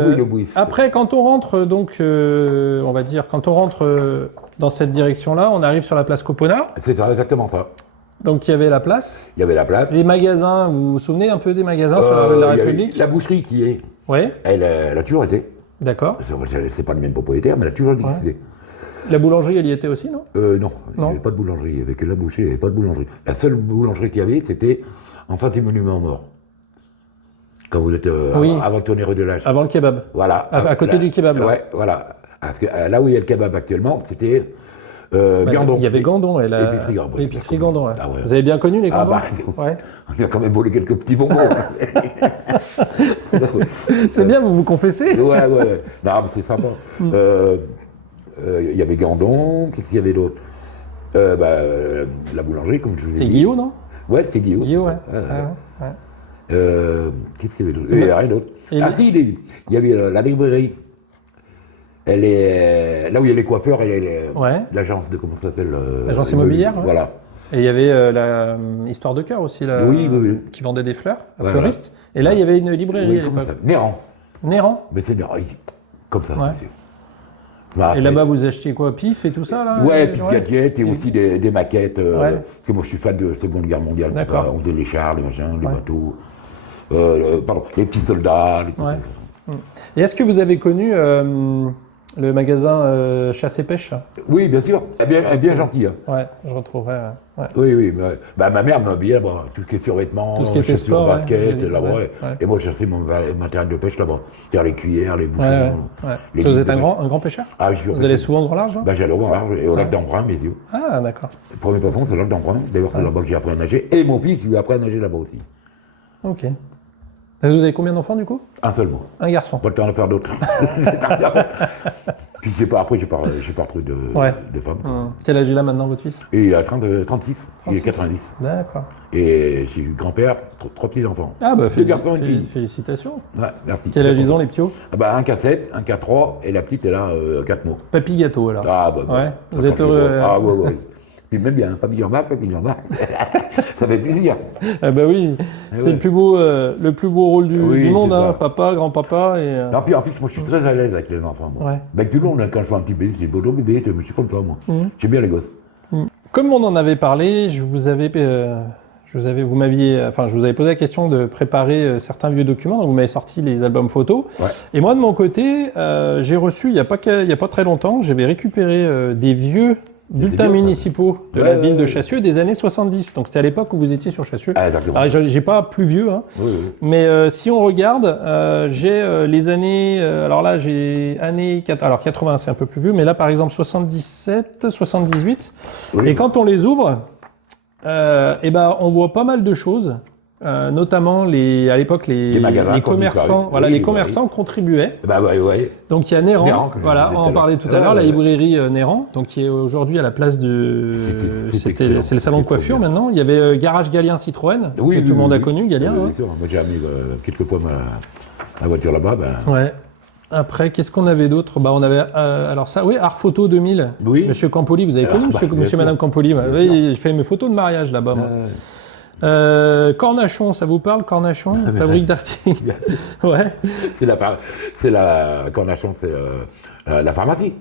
Ah oui, le Gouif. Après, quand on rentre, donc, on va dire, quand on rentre dans cette direction-là, on arrive sur la place Copona. C'est exactement ça. Donc il y avait la place, Il y avait la place. les magasins. Vous vous souvenez un peu des magasins sur la rue de la Il y avait République? la boucherie qui est. Ouais, Elle a toujours été. d'accord. C'est pas le même propriétaire, mais elle a toujours existé. La boulangerie, elle y était aussi, non? Non, il n'y avait pas de boulangerie. Il n'y avait que la boucherie, il n'y avait pas de boulangerie. La seule boulangerie qu'il y avait, c'était en face du monument aux morts. Quand vous êtes Oui. avant de tourner rue de l'Âge. Avant le kebab. Voilà. À côté du kebab, là. Ouais, voilà. Parce que là où il y a le kebab actuellement, c'était Gandon. Il y avait Gandon, et la... L'épicerie Gandon. l'épicerie Gandon. Ouais. Ah ouais. Vous avez bien connu les Ah Gandons? bah, Ouais. on a quand même volé quelques petits bonbons. C'est bien, vous vous confessez. Ouais. Non, mais c'est sympa. Il y avait Gandon, qu'est-ce qu'il y avait d'autre la boulangerie, comme je vous ai dit. C'est Guillaume, non? Ouais, c'est Guillaume. Guillaume, ouais. c'est ça. Ouais. Qu'est-ce qu'il y avait d'autre Il n'y avait rien d'autre. Et Ah si, il y avait la librairie. Elle est là où il y a les coiffeurs et Ouais. l'agence de, comment ça s'appelle L'agence immobilière, ouais. Voilà. Et il y avait la Histoire de cœur aussi, là, Oui. qui vendait des fleurs, Ouais, fleuriste. Et là, il y avait une librairie Oui, à comment ça l'époque. s'appelle Néran. Néran. Mais c'est Néran. Comme ça, Ouais. c'est sûr. Je me Et rappelle. là-bas, vous achetiez quoi? Pif et tout ça, là? Ouais, puis gadgets et aussi des maquettes. Ouais. Parce que moi, je suis fan de Seconde Guerre mondiale. Tout D'accord. ça. On faisait les chars, les machins, les Ouais. bateaux. Pardon, les petits soldats. Les petits Ouais. trucs. Et est-ce que vous avez connu le magasin Chasse et Pêche? Oui, bien sûr. Elle est bien gentille. Hein. Ouais, je retrouverai. Ouais. Oui. Ma mère m'habillait là-bas. Tout ce qui est survêtements, Tout ce qui était chaussures, sport, basket, ouais. là-bas. Ouais. Et moi, je chassais mon matériel de pêche là-bas. C'est-à-dire les cuillères, les bouchons. Ouais. les Vous lignes êtes de un pêche. grand pêcheur? Ah, je suis Vous allez souvent au grand large, hein? J'allais au grand large et au lac d'Embrun, mes yeux. Ah, d'accord. Le premier poisson, c'est le lac d'Embrun. D'ailleurs, c'est là-bas que j'ai appris à nager. Et mon fils, lui a appris à nager là-bas aussi. Ok. Et vous avez combien d'enfants, du coup? Un seul mot. Un garçon. Pas le temps de faire d'autres. Puis après, j'ai pas retrouvé de femme. quoi. Quel âge il a maintenant, votre fils? Et il a 36, il est 90. D'accord. Et je suis grand-père, trois petits enfants. Ah, bah, Deux garçons et une fille. Félicitations. Ouais, merci. Quel âge ils ont, les ptios? Un qui a 7, un qui a 3, et la petite, elle a 4 mots. Papy gâteau, alors. Ah, Ouais, vous êtes heureux. Ah, ouais. Puis même bien, papy en bas. Ça fait plaisir. Ah bah oui, c'est ouais. le plus beau rôle du monde, c'est hein. ça. Papa, grand-papa et... Non, puis en plus, moi, je suis très à l'aise avec les enfants. Moi. Ouais. Tout le monde, quand je vois un petit bébé, je dis bonjour bébé, je suis comme ça, moi. J'aime bien les gosses. Comme on en avait parlé, je vous avais posé la question de préparer certains vieux documents, donc vous m'avez sorti les albums photos. Ouais. Et moi, de mon côté, j'ai reçu, il y a pas très longtemps, j'avais récupéré des vieux bulletins bien, municipaux de la ville de Chassieux des années 70. Donc c'était à l'époque où vous étiez sur Chassieux. Ah, exactement. Alors j'ai pas plus vieux, hein. Oui. Mais si on regarde, j'ai les années... alors là, j'ai années... Alors 80, c'est un peu plus vieux, mais là, par exemple, 77, 78. Oui. Et quand on les ouvre, on voit pas mal de choses. Notamment, à l'époque, les magasins, les comme commerçants, disparu. voilà, Oui, les oui. commerçants contribuaient. Ouais. Donc il y a Néran, Néran, que je voilà, disais on tout à en parlait l'heure. tout à l'heure, la Ouais. librairie Néran, donc qui est aujourd'hui à la place de... excellent, C'est le salon de c'était trop coiffure bien. maintenant. Il y avait Garage Galien Citroën, que tout le monde a connu, Galien. Oui, Ouais. bien sûr. Moi, j'ai amené quelques fois ma voiture là-bas. Ouais. Après, qu'est-ce qu'on avait d'autre? On avait, alors ça, oui, Art Photo 2000. Oui. Monsieur Campoli, vous avez connu bien monsieur sûr. Madame Campoli? Ouais. Bien Oui, sûr. j'ai fait mes photos de mariage là-bas. Moi. Cornachon, ça vous parle, Cornachon? Fabrique d'articles. Bien sûr. Ouais. C'est la Cornachon, c'est la pharmacie.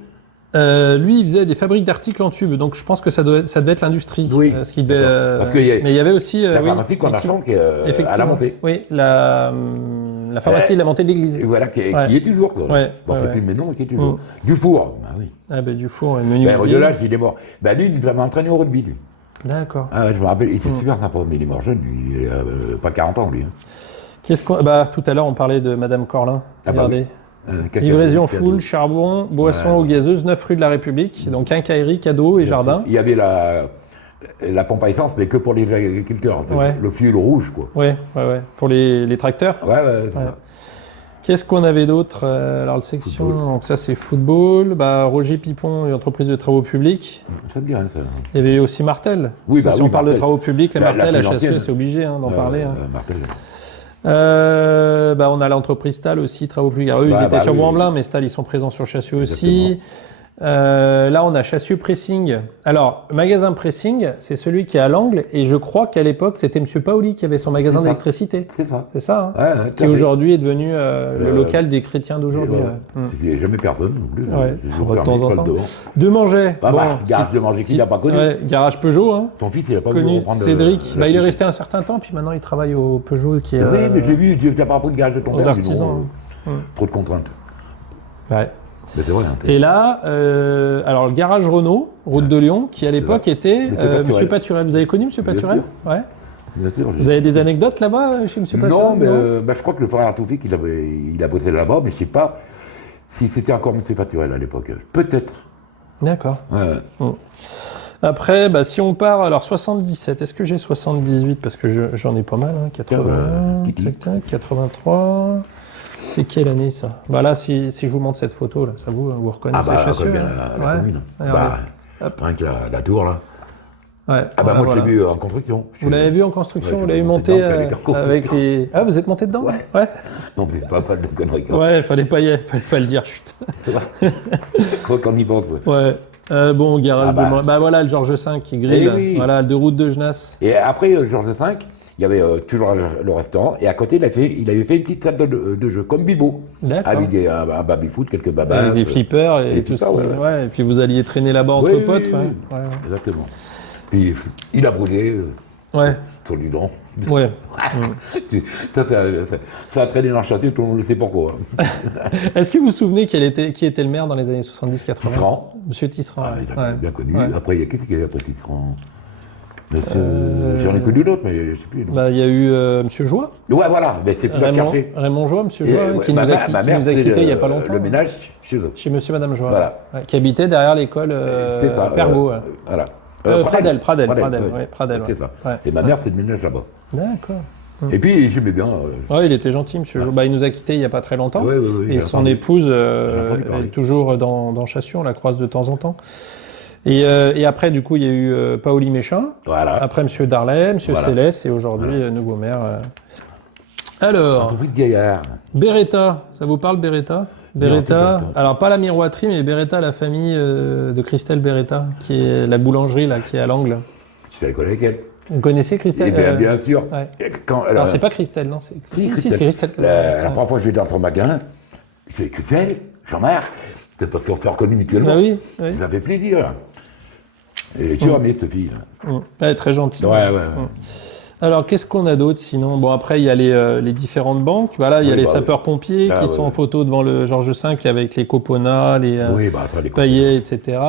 Lui, il faisait des fabriques d'articles en tube, donc je pense que ça devait être l'industrie. Oui, Ce qui devait, d'accord. Parce qu'il y a- mais il y avait aussi La oui, pharmacie Cornachon qui est à la effectivement. montée. Oui, la pharmacie de la montée de l'église. Et voilà, qui Ouais. est toujours, quoi. Ouais, Bon, ouais, c'est ouais. plus le nom, mais qui est toujours. Dufour, bah oui. Ah ben Dufour, menuisier. Ben, Rodolage, il est mort. Ben, lui, il nous avait entraîné au rugby, lui. D'accord. Ah, ouais, je me rappelle, il était super sympa, mais il est mort jeune, lui. Il a pas 40 ans, lui. Hein. Qu'est-ce qu'on... Bah, tout à l'heure, on parlait de Madame Corlin. Ah bah Regardez. Caca- Livraison cadeau. full, charbon, boisson eau gazeuse, 9 rue de la République. Donc quincaillerie, cadeaux et Bien jardin. sûr. Il y avait la pompe à essence, mais que pour les agriculteurs. C'est Ouais. le fuel rouge, quoi. Ouais. Pour les tracteurs. Ouais, c'est Ouais. ça. Qu'est-ce qu'on avait d'autre Alors, la section, Football. donc ça c'est football. Bah, Roger Pipon, une entreprise de travaux publics. Ça me dit rien, ça. Il y avait eu aussi Martel. Oui, Ça, bah si oui, on parle de Martel. travaux publics, les La Martel, plus HSE, ancienne. c'est obligé d'en parler. Hein. Martel. Bah, on a l'entreprise Stal aussi, travaux publics. Alors, eux, ils Bah, étaient bah sur oui. Bois-en-Velin, mais Stal, ils sont présents sur Chassieux aussi. Là, on a Chassieux Pressing. Alors, magasin Pressing, c'est celui qui est à l'angle, et je crois qu'à l'époque, c'était Monsieur Paoli qui avait son magasin C'est ça. d'électricité. C'est ça. C'est ça, hein Ouais, tout Qui à fait. aujourd'hui est devenu le local des chrétiens d'aujourd'hui. Ouais, ouais. Il n'y a jamais personne non plus. Ouais, C'est de toujours temps fermé, en pas temps. le devant. De Manger. Garage de Manger, qui l'a pas connu. Ouais, garage Peugeot, hein, Ton fils, il n'a pas voulu connu. reprendre. Cédric, la il est suite. resté un certain temps, puis maintenant il travaille au Peugeot qui est. Oui, mais j'ai vu, tu n'as pas appris le garage de ton aux père. artisans. Trop de contraintes. Ouais. Mais c'est vrai. Hein, Et là, alors le garage Renault, route de Lyon, qui à C'est l'époque vrai. était Monsieur Paturel. Monsieur Paturel. Vous avez connu Monsieur Bien Paturel? sûr. Ouais. Bien sûr. Vous avez des anecdotes là-bas chez Monsieur Paturel? Non, mais je crois que le frère Artoufik, il a bossé là-bas, mais je ne sais pas si c'était encore M. Paturel à l'époque. Peut-être. D'accord. Ouais. Après, si on part, alors 77, est-ce que j'ai 78? Parce que j'en ai pas mal, hein, 80, Kiki. tac, tac, 83. C'est quelle année ça? Bah là, si je vous montre cette photo, là, ça vous reconnaissez Ah bah, Chassieux, comme bien hein la Ouais. commune. Alors, Bah, hop. rien que la tour, là. Ouais, Ah bah, moi, voilà. je l'ai vu en construction. Vous l'avez vu en construction, Ouais, vous je l'avez l'ai monté monté dedans, avec un avec constructeur. les... Ah, vous êtes monté dedans? Ouais. Ouais, Non, c'est pas de conneries. Quoi. ouais, fallait pas le dire, chut. Quoi qu'on y pense. Ouais. Bon, garage Ah bah. de... Bah voilà, le Georges V qui grille. Eh oui. Voilà, le de route de Genasse. Et après, Georges V, il y avait toujours le restaurant, et à côté, il avait fait une petite salle de jeu, comme Bibo. D'accord. Avec un baby-foot, quelques babas. Avec des flippers et des tout ça. flippers, ouais. Ouais, et puis vous alliez traîner là-bas entre Oui, potes. oui, Ouais. oui. Ouais. Exactement. Puis, il a brûlé Ouais. sur le bidon. Ouais. Ça a traîné dans le châssis, tout le monde le sait pourquoi. hein. Est-ce que vous vous souvenez qui était le maire dans les années 70-80? Tisserand. Monsieur Tisserand. Ah, ils ont ouais. bien connu. Ouais. Après, il y a qui avait après Tisserand Monsieur... J'en ai connu d'autres, mais je ne sais plus. non. Bah, il y a eu Monsieur Joie. Ouais, voilà, mais c'est celui-là qui Raymond, cherché. Raymond Joie, Monsieur Et, Joie, ouais, qui ma nous a, mère- qui ma mère, nous a c'est quittés il n'y a pas longtemps. le ménage chez eux. Chez Monsieur et Madame Joie. Voilà. Ouais, qui habitait derrière l'école C'est ça. Pergaud. Ouais. Voilà. Pradel, ouais. ouais, Pradel, C'est ouais. ça. Ouais. Et ma mère, c'est le ménage là-bas. D'accord. Et puis, j'aimais bien. Ouais, il était gentil, Monsieur Joie. Bah, il nous a quittés il n'y a pas très longtemps. Ouais, ouais, ouais, Et j'ai son entendu. épouse J'ai entendu parler. est toujours dans Chassieux, on la croise de temps en temps. Et après, du coup, il y a eu Paoli Méchin. Voilà. Après, Monsieur Darlet, Monsieur Voilà. Céleste, et aujourd'hui, nouveau maire. Alors, Entreprise Gaillard. Beretta, ça vous parle Beretta? Beretta, Beretta. alors pas la miroiterie, mais Beretta, la famille de Christelle Beretta, qui est la boulangerie là, qui est à l'angle. Tu sais, elle connaît avec elle. Vous connaissez Christelle? Eh bien, bien sûr. ouais. Et quand, Non, c'est pas Christelle, non? C'est Si, c'est Christelle. La première fois que je vais dans son magasin, je fais que c'est elle, Jean-Marc. C'est parce qu'on s'est reconnus mutuellement. Ah oui, oui. Ça fait plaisir. Et tu as aimé cette fille. Là. Elle est très gentille. Ouais. Alors, qu'est-ce qu'on a d'autre sinon? Bon, après, il y a les différentes banques. Voilà, il y a Oui, les bah, sapeurs-pompiers Ah, qui ouais, sont en ouais. photo devant le Georges V avec les coponas, les Oui, bah, attends, les paillets, etc.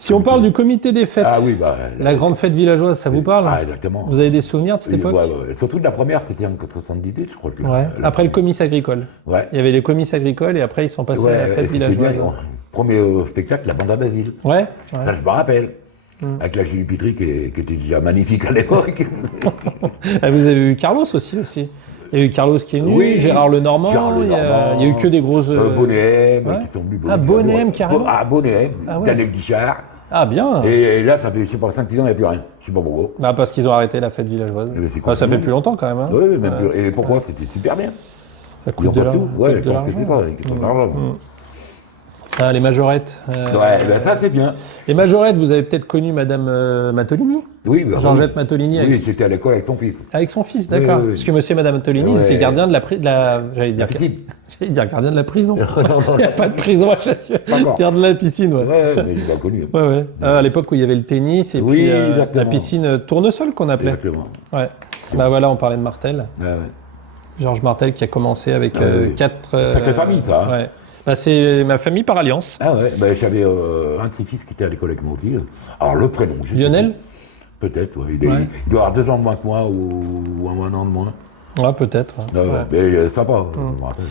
Si on parle du comité des fêtes, Ah oui, bah. la grande fête villageoise, ça vous parle? Ah, exactement. Vous avez des souvenirs de cette Oui, époque? ouais. Surtout de la première, c'était en 78, je crois. Que Ouais. Après le comice agricole. Ouais. Il y avait les comices agricoles et après ils sont passés à la fête c'était villageoise. bien. Premier spectacle, la bande à Basile. Ouais. Ça, je me rappelle. Avec la Julie Pitry qui était déjà magnifique à l'époque. Ah, vous avez eu Carlos aussi. Il y a eu Carlos qui est venu, Oui, Gérard Lenormand, Gérard il y a Lenormand, eu que des grosses... Bonnet ouais. qui sont venus. Ah, Bonnet M, carrément. Ah, Bonnet M, Ah ouais. Daniel Guichard. Ah bien. Et là, ça fait, je sais pas, 5-6 ans, il n'y a plus rien. Je sais pas pourquoi. Bah, parce qu'ils ont arrêté la fête villageoise. Eh ben, c'est Enfin, ça fait continu. plus longtemps quand même. Hein. Oui, même plus. Et pourquoi? C'était super bien. Ça Ils coûte ont de pas de sous. l'argent. Ouais, coûte je de pense que c'est l'argent. ça, qu'ils ont de l'argent. Ah, les majorettes. Ouais, ben ça, c'est bien. Les majorettes, vous avez peut-être connu Madame Mattolini, Oui, ben, Georgette Mattolini, Oui, avec, j'étais à l'école avec son fils. avec son fils, d'accord. Oui, oui. Parce que Monsieur et Madame Mattolini, ils Ouais. étaient gardiens de la j'allais dire, piscine. j'allais dire gardien de la prison. Non, Il n'y a pas de prison à Chassieux. Pas encore. Gardien de la piscine, ouais. Ouais, mais il l'a connu. Ouais. À l'époque où il y avait le tennis et Oui, puis la exactement. piscine tournesol qu'on appelait. Exactement. Ouais. Bah voilà, on parlait de Martel. Ouais. Georges Martel qui a commencé avec Ah oui. 4... Sacrée famille, ça, hein. Ouais. Bah, c'est ma famille par alliance. Ah ouais, ben, j'avais un de ses fils qui était à l'école avec moi aussi. Alors le prénom, je sais Lionel? plus. Peut-être, ouais. Ouais. Il doit avoir 2 ans de moins que moi ou 1 an de moins. Ouais, peut-être. Ah ouais, Ouais. mais sympa, je me rappelle.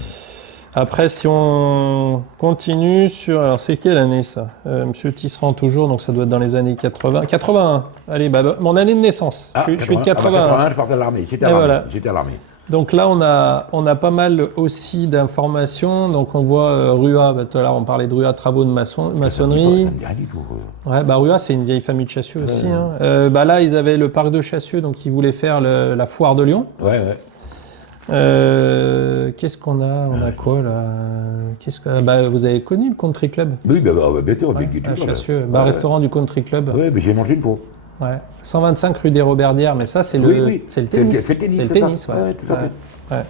Après, si on continue sur... Alors, c'est quelle année, ça? Monsieur Tisserand, toujours, donc ça doit être dans les années 80. 81. Allez, mon année de naissance. Je suis de 81. 81, je partais à l'armée. J'étais à Et l'armée. voilà. J'étais à l'armée. Donc là, on a pas mal aussi d'informations. Donc, on voit Rua. Bah, tout à l'heure, on parlait de Rua, travaux de maçonnerie. Ça me dit rien du tout. Ouais, bah Rua, c'est une vieille famille de Chassieux aussi. Hein. Bah là, ils avaient le parc de Chassieux, donc ils voulaient faire la foire de Lyon. Ouais, ouais. Qu'est-ce qu'on a? On a quoi là? Bah, vous avez connu le Country Club? Oui, bah, bien sûr, Ouais, Big à Guitar, Chassieux, ouais. bar-restaurant du Country Club. Ouais, mais j'ai mangé une fois. Ouais. 125 rue des Roberdières, mais ça, c'est le, c'est le tennis. C'est le tennis, C'est le c'est ça. tennis, ouais. Ouais, tout à fait. Ouais.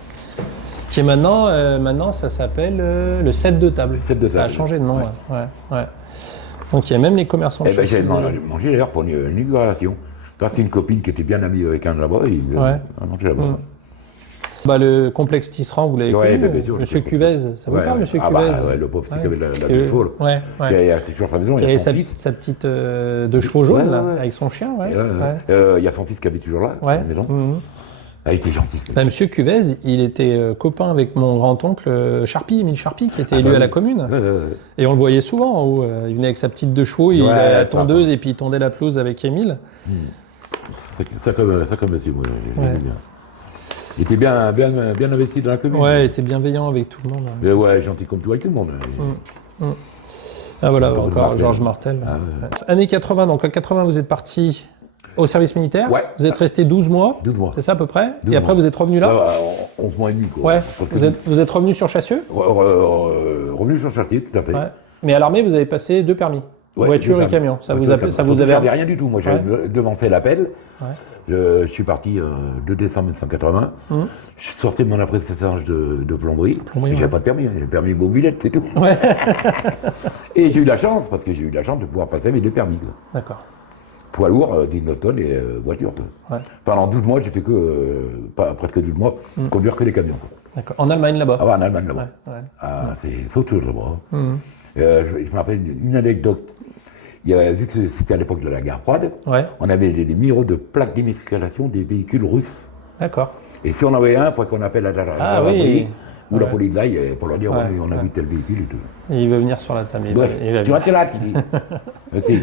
Qui est maintenant, ça s'appelle le set de table. Le set de Ça a table. changé de nom, ouais. Donc il y a même les commerçants de Eh ben, Chassieux. j'ai mangé d'ailleurs pour une inauguration. Ça, c'est une copine qui était bien amie avec un de là-bas. Il a mangé là-bas. Bah, le complexe Tisserand, vous l'avez Ouais, connu, bien sûr, Monsieur je sais. Cuvez, ça vous Ouais, parle, Monsieur ah Cuvez? bah, ouais, le pauvre, c'est qui avait la Qui plus folle. Ouais. Il a toujours sa maison, Qui il y avait a son fils. sa petite de chevaux jaunes, Ouais, là, ouais. avec son chien, ouais. Il y a son fils qui habite toujours là, à la maison. Ah, il était gentil. Bah, Monsieur Cuvez, il était copain avec mon grand-oncle Charpie, Émile Charpie, qui était élu à la commune. Et on le voyait souvent en haut. Il venait avec sa petite de chevaux, il avait la tondeuse et puis il tondait la pelouse avec Émile. Ça comme monsieur, moi, j'aimais bien. Il était bien investi dans la commune. Ouais, il était bienveillant avec tout le monde. Mais ouais, gentil comme tout avec tout le monde. Ah voilà, Georges encore Martel. Georges Martel. Années 80, donc en 80, vous êtes parti au service militaire. Ouais. Vous êtes resté 12 mois. 12 mois. C'est ça à peu près. 12 Et après, mois. vous êtes revenu là. Ouais, 11 mois et demi, quoi. Ouais. Parce que Vous êtes revenu sur Chassieux. revenu sur Chantier, tout à fait. Ouais. Mais à l'armée, vous avez passé 2 permis. Ouais, Voiture deux et camion. Ça permis. vous Surtout, avait. j'avais rien du tout. Moi, j'avais devancé l'appel. Ouais. Je suis parti 2 décembre 1980. Je sortais de mon apprentissage de plomberie. ouais. J'avais pas de permis. J'avais le permis mobilette, c'est tout. Ouais. Et j'ai eu la chance, parce que j'ai eu la chance de pouvoir passer mes 2 permis. Quoi. D'accord. Poids lourd, 19 tonnes et voiture. Quoi. Ouais. Pendant 12 mois, j'ai fait presque 12 mois, conduire que des camions. Quoi. D'accord. En Allemagne là-bas. Ah ouais, en Allemagne là-bas. Ouais. Ah, c'est autre chose là-bas. Je me rappelle une anecdote. Vu que c'était à l'époque de la guerre froide, Ouais. on avait des numéros de plaques d'immatriculation des véhicules russes. D'accord. Et si on en avait un, il faut qu'on appelle la gendarmerie ou la police de l'ail pour leur dire on a vu tel véhicule et tout. Et il veut venir sur la table. Il va Tu venir. vois, t'es là, tu dis. Merci.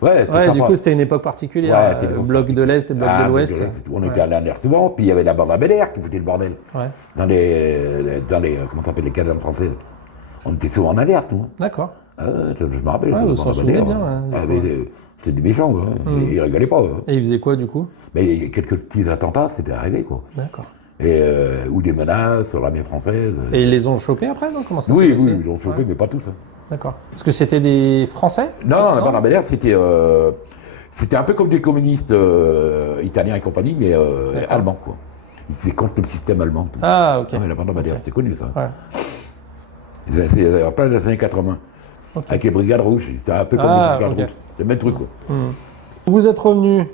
Ouais, Ouais, du coup, c'était une époque particulière. Ouais, c'était une époque bloc de l'Est et bloc de l'Ouest. On était allé à l'air souvent, puis il y avait la bande à Bel Air qui foutait le bordel. Ouais. Dans les comment t'appelles, les casernes françaises. On était souvent en alerte, nous. D'accord. Je me rappelle. Ouais, vous s'en souvenez bien, hein, Mais c'était des méchants, quoi. Ils rigolaient pas. Et il faisait quoi du coup? Mais quelques petits attentats, c'était arrivé, quoi. D'accord. Ou des menaces sur l'armée française. Et ils les ont chopés après, non? Comment ça s'est Oui, passé? ils l'ont chopé, mais pas tous. Hein. D'accord. Parce que c'était des Français? Non, la bande à Bel Air, c'était un peu comme des communistes italiens et compagnie, mais allemands, quoi. Ils étaient contre le système allemand. Tout. Ah, ok. Ouais, la bande à Bel Air, c'était connu, ça. Ouais. C'est en plein des années 80. Avec les brigades rouges, c'était un peu comme les brigades rouges. C'est le même truc, quoi. Vous êtes revenu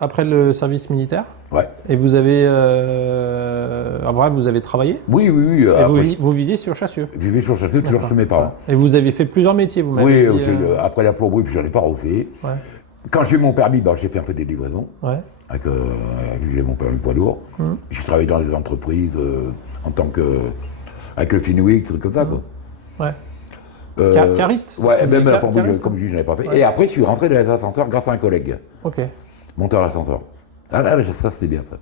après le service militaire Ouais. et vous avez après vous avez travaillé Oui. et Après, vous viviez sur Chassieux. je vivais sur Chassé, toujours chez mes parents. Et vous avez fait plusieurs métiers, vous m'avez Oui, dit. après la plomberie, puis j'en ai pas refait. Ouais. Quand j'ai eu mon permis, j'ai fait un peu des livraisons. Ouais. Vu que j'ai mon permis poids lourd. J'ai travaillé dans des entreprises en tant que. Avec le Finwick, trucs comme ça, quoi. Ouais. Cariste ça Ouais, se même dit la plomberie, cariste, comme je dis, je n'avais pas fait. Ouais. Et après, je suis rentré dans les ascenseurs grâce à un collègue, Ok. monteur d'ascenseur. Ah là, ça, c'est bien, ça.